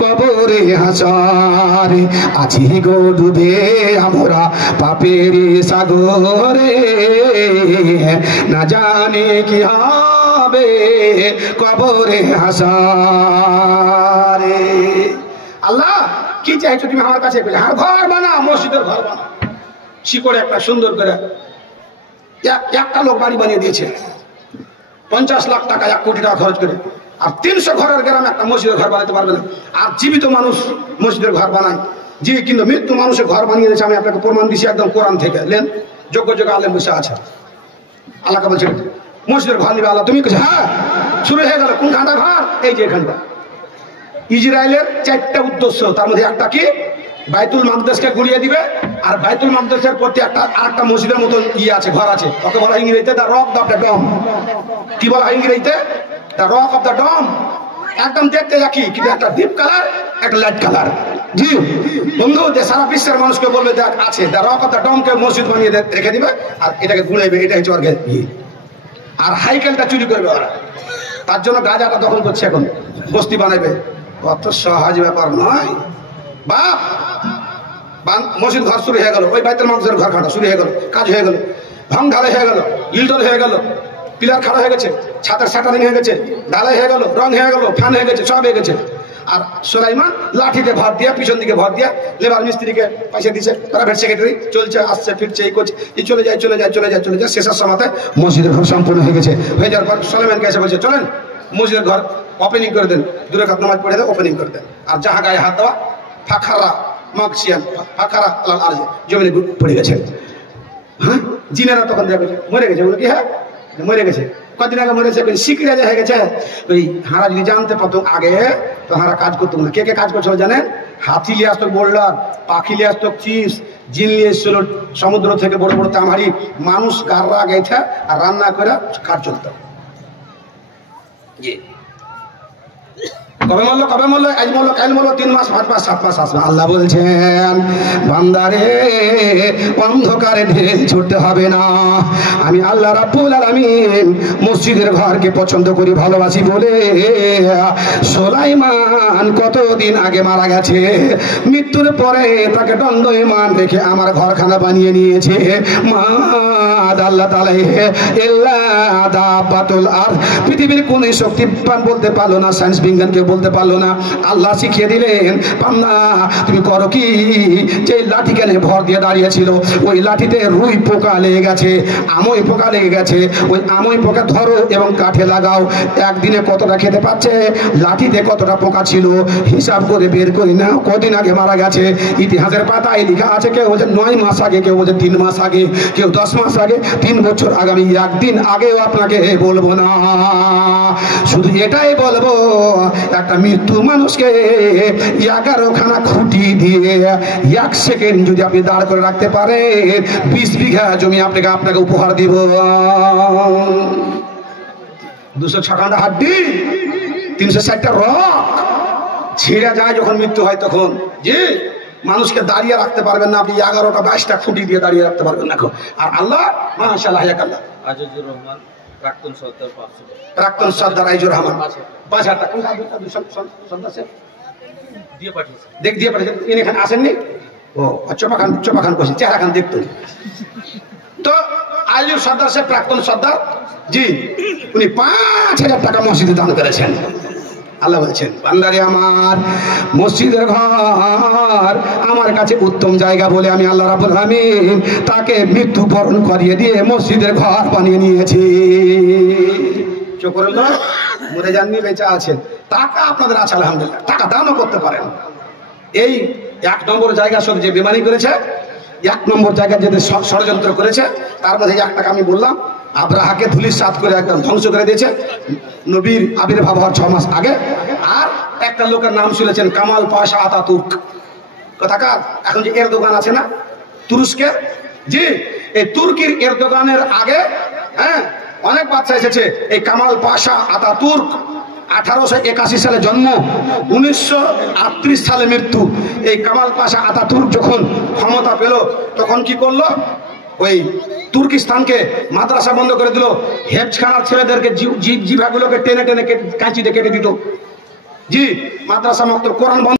কবরে হাসরে। আছি গো ডুবে আমরা পাপের সাগরে, না জানি কি হবে কবরে হাসরে। আল্লাহ কি চাইছো তুমি আমার কাছে? আর ঘর বানা, মসজিদের ঘর বানা, শিকড়ে একটা সুন্দর করে। একটা লোক বাড়ি বানিয়ে দিয়েছে 50 লাখ টাকা, 1 কোটি টাকা খরচ করে। আর 300 ঘরের গ্রামে একটা মসজিদের ঘর বানাতে পারবে না। আর জীবিত মানুষ মসজিদের ঘর বানায়, জি, কিন্তু মৃত্যু মানুষের ঘর বানিয়ে দিয়েছে। আমি আপনাকে প্রমাণ দিচ্ছি একদম কোরআন থেকে। লেন, যোগ্য যোগ্য আলেম বসে আছে। আল্লাহকে বলছে মসজিদের ঘর নিবে আল্লাহ, তুমি হ্যাঁ, শুরু হয়ে গেল। কোনখানটা ঘর? এই যে এখানটা। ইসরায়েলের 4টা উদ্দেশ্য, তার মধ্যে একটা কি, বাইতুল মাকদাসকে গুড়িয়ে দিবে। আর বাইতুল মাকদাসের প্রতি আরেকটা মসজিদের মতো আছে, ঘর আছে, ওকে বলা হয় ইংরেজিতে দ্য রক অফ দ্য ডম। কি বলা হয় ইংরেজিতে? দ্য রক অফ দ্য ডম। একদম দেখতে একই, কিন্তু একটা ডিপ কালার, একটা লাইট কালার। জি বন্ধু, যে সারা বিশ্বের মানুষকে বলবে দেখ আছে, দ্য রক অফ দ্য ডমকে মসজিদ বানিয়ে রেখে দিবে আর এটাকে গুড়াইবে, এটা হচ্ছে ওর আর হাইকেলটা চুরি করবে ওরা। তার জন্য গাজাটা দখল করছে এখন, বস্তি বানাবে। অত সহজ ব্যাপার নয় বাপ। মসজিদ ঘর শুরু হয়ে গেল, ওই বাইতুল মাকদাসের ঘর খাটা শুরু হয়ে গেল, কাজ হয়ে গেল, ভাঙ ঢালাই হয়ে গেল, লিল্টন হয়ে গেল, পিলার খাড়া হয়ে গেছে, ছাদের শাটারিং হয়ে গেছে, ঢালাই হয়ে গেল, রং হয়ে গেল, ফ্যান হয়ে গেছে, সব হয়ে গেছে। আর সুলাইমান লাঠিতে ভর দিয়া, পিছন দিকে ভর দিয়া, লেবার মিস্ত্রিকে পয়সা দিচ্ছে, প্রাইভেট সেক্রেটারি চলছে, আসছে, ফিরছে, এই করছে, এই চলে যায় চলে যায় চলে যায় চলে যায়। শেষের সময়তে মসজিদের ঘর সম্পূর্ণ হয়ে গেছে। হয়ে যাওয়ার পর সুলাইমানকে এসে বলছে চলেন মসজিদের ঘর ওপেনিং করে দেন, 2 রাকাত নামাজ পড়ে দেন, ওপেনিং করে দেন। আর যাহা গায়ে হাত দেওয়া ফাখারা মাকসিয়ান, ফাখারা আলাল আরজে, জমিনে পড়ে গেছে। হ্যাঁ, জিনেরা তখন দেখে মরে গেছে। বলে কি হ্যাঁ মরে গেছে, কদিন আগে মরেছে, শিকড়ে হয়ে গেছে। ওই হারা যদি জানতে পারতো আগে, তো হারা কাজ করতো না। কে কে কাজ করছিল জানেন? হাতি নিয়ে আসতো বোল্ডার, পাখি নিয়ে আসতো চিপস, জিন নিয়ে এসেছিল সমুদ্র থেকে বড় বড় তামারি, মানুষ গাররা গেছে আর রান্না করে কাজ চলত। কবে মরলো, কবে মরলো, আজ মরলো, কাল মরলো, 3 মাস 5 মাস 7 মাস আসবে। আল্লাহ বলছেন বান্দারে অন্ধকারে ঢেল ছুটতে হবে না। আমি আল্লাহ রাব্বুল আলামিন মসজিদের ঘরকে পছন্দ করি, ভালোবাসি বলে সুলাইমান কতদিন আগে মারা গেছে, মৃত্যুর পরে তাকে দণ্ডায়মান রেখে আমার ঘরখানা বানিয়ে নিয়েছে। মা আল্লাহ তাআলা ইল্লা দাবাতুল আর, পৃথিবীর কোন শক্তিবান বলতে পারলো না, সায়েন্স বিজ্ঞানকে বলতে পারলো না। আল্লাহ শিখিয়ে দিলেন বান্দা তুমি করো কি, যে লাঠি কেন ভর দিয়ে দাঁড়িয়েছিল, ওই লাঠিতে রুই পোকা লেগে গেছে, আমই পোকা লেগে গেছে। ওই আমই পোকা ধরো এবং কাঠে লাগাও। একদিনে কতটা খেতে পাচ্ছে, লাঠিতে কতটা পোকা ছিল হিসাব করে বের করি না। কদিন আগে মারা গেছে, ইতিহাসের পাতায় লেখা আছে, কেউ বলছে 9 মাস আগে, কেউ বলছে 3 মাস আগে, কেউ 10 মাস আগে, 3 বছর আগামী 1 দিন আগেও আপনাকে বলবো না। শুধু এটাই বলবো, একটা মৃত্যু মানুষকে 11খানা খুঁটি দিয়ে 1 সেকেন্ড যদি আপনি দাঁড় করে রাখতে পারেন, 20 বিঘা জমি আপনাকে উপহার দিব। 206খানা হাড্ডি, 360টা রক ছিঁড়ে যায় যখন মৃত্যু হয় তখন। যে মানুষকে দাঁড়িয়ে রাখতে পারবেন না আপনি, 11টা 22টা খুঁটি দিয়ে দাঁড়িয়ে রাখতে পারবেন না। আর আল্লাহ মাশাআল্লাহ, আল্লাহ আজিজুর রহমান, প্রাক্তন সর্দার, প্রাক্তন সর্দার আজিজুর রহমান 5000 টাকা দিয়ে পাঠিয়েছে, দিয়ে পাঠিয়েছেন। ইনি এখানে আসেননি? ও চোপা খান বসে, চেহারা খান দেখতো। তো আজিজুর সর্দার সে প্রাক্তন সর্দার, জি, উনি 5000 টাকা মসজিদে দান করেছেন। আল্লাহ বলছেন বান্দারে আমার, মসজিদের ঘর আমার কাছে উত্তম জায়গা বলে আমি আল্লাহ রাব্বুল আলামিন তাকে মৃত্যুবরণ করিয়ে দিয়ে মসজিদের ঘর বানিয়ে নিয়েছি। চোখ করে না, মরে যাননি, বেঁচে আছেন। টাকা আপনাদের আছে আলহামদুলিল্লাহ, টাকা দানও করতে পারেন। এই 1 নম্বর জায়গা শুধু যে বেমানি করেছে, 1 নম্বর জায়গায় যদি ষড়যন্ত্র করেছে, তার মধ্যে 1 টাকা আমি বললাম আব্রাহাকে ধুলিসাৎ করে একদম ধ্বংস করে দিয়েছে নবীর আবির্ভাব হওয়ার 6 মাস আগে। আর একটা লোকের নাম শুনেছেন কামাল পাশা আতাতুর্ক, কথাকার। এখন যে এরদোগান আছে না তুরস্কের, জি, এই তুর্কির এরদোগানের আগে হ্যাঁ অনেক বাচ্চা এসেছে। এই কামাল পাশা আতাতুর্ক 1881 সালে জন্ম, 1938 সালে মৃত্যু। এই কামাল পাশা আতাতুর্ক যখন ক্ষমতা পেল, তখন কি করলো, ওই তুর্কিস্তানকে মাদ্রাসা বন্ধ করে দিল। হেফজখানার ছেলেদেরকে জিভাগুলোকে টেনে টেনে কাঁচি দিয়ে কেটে দিত। জি, মাদ্রাসা মুক্ত, কোরআন বন্ধ।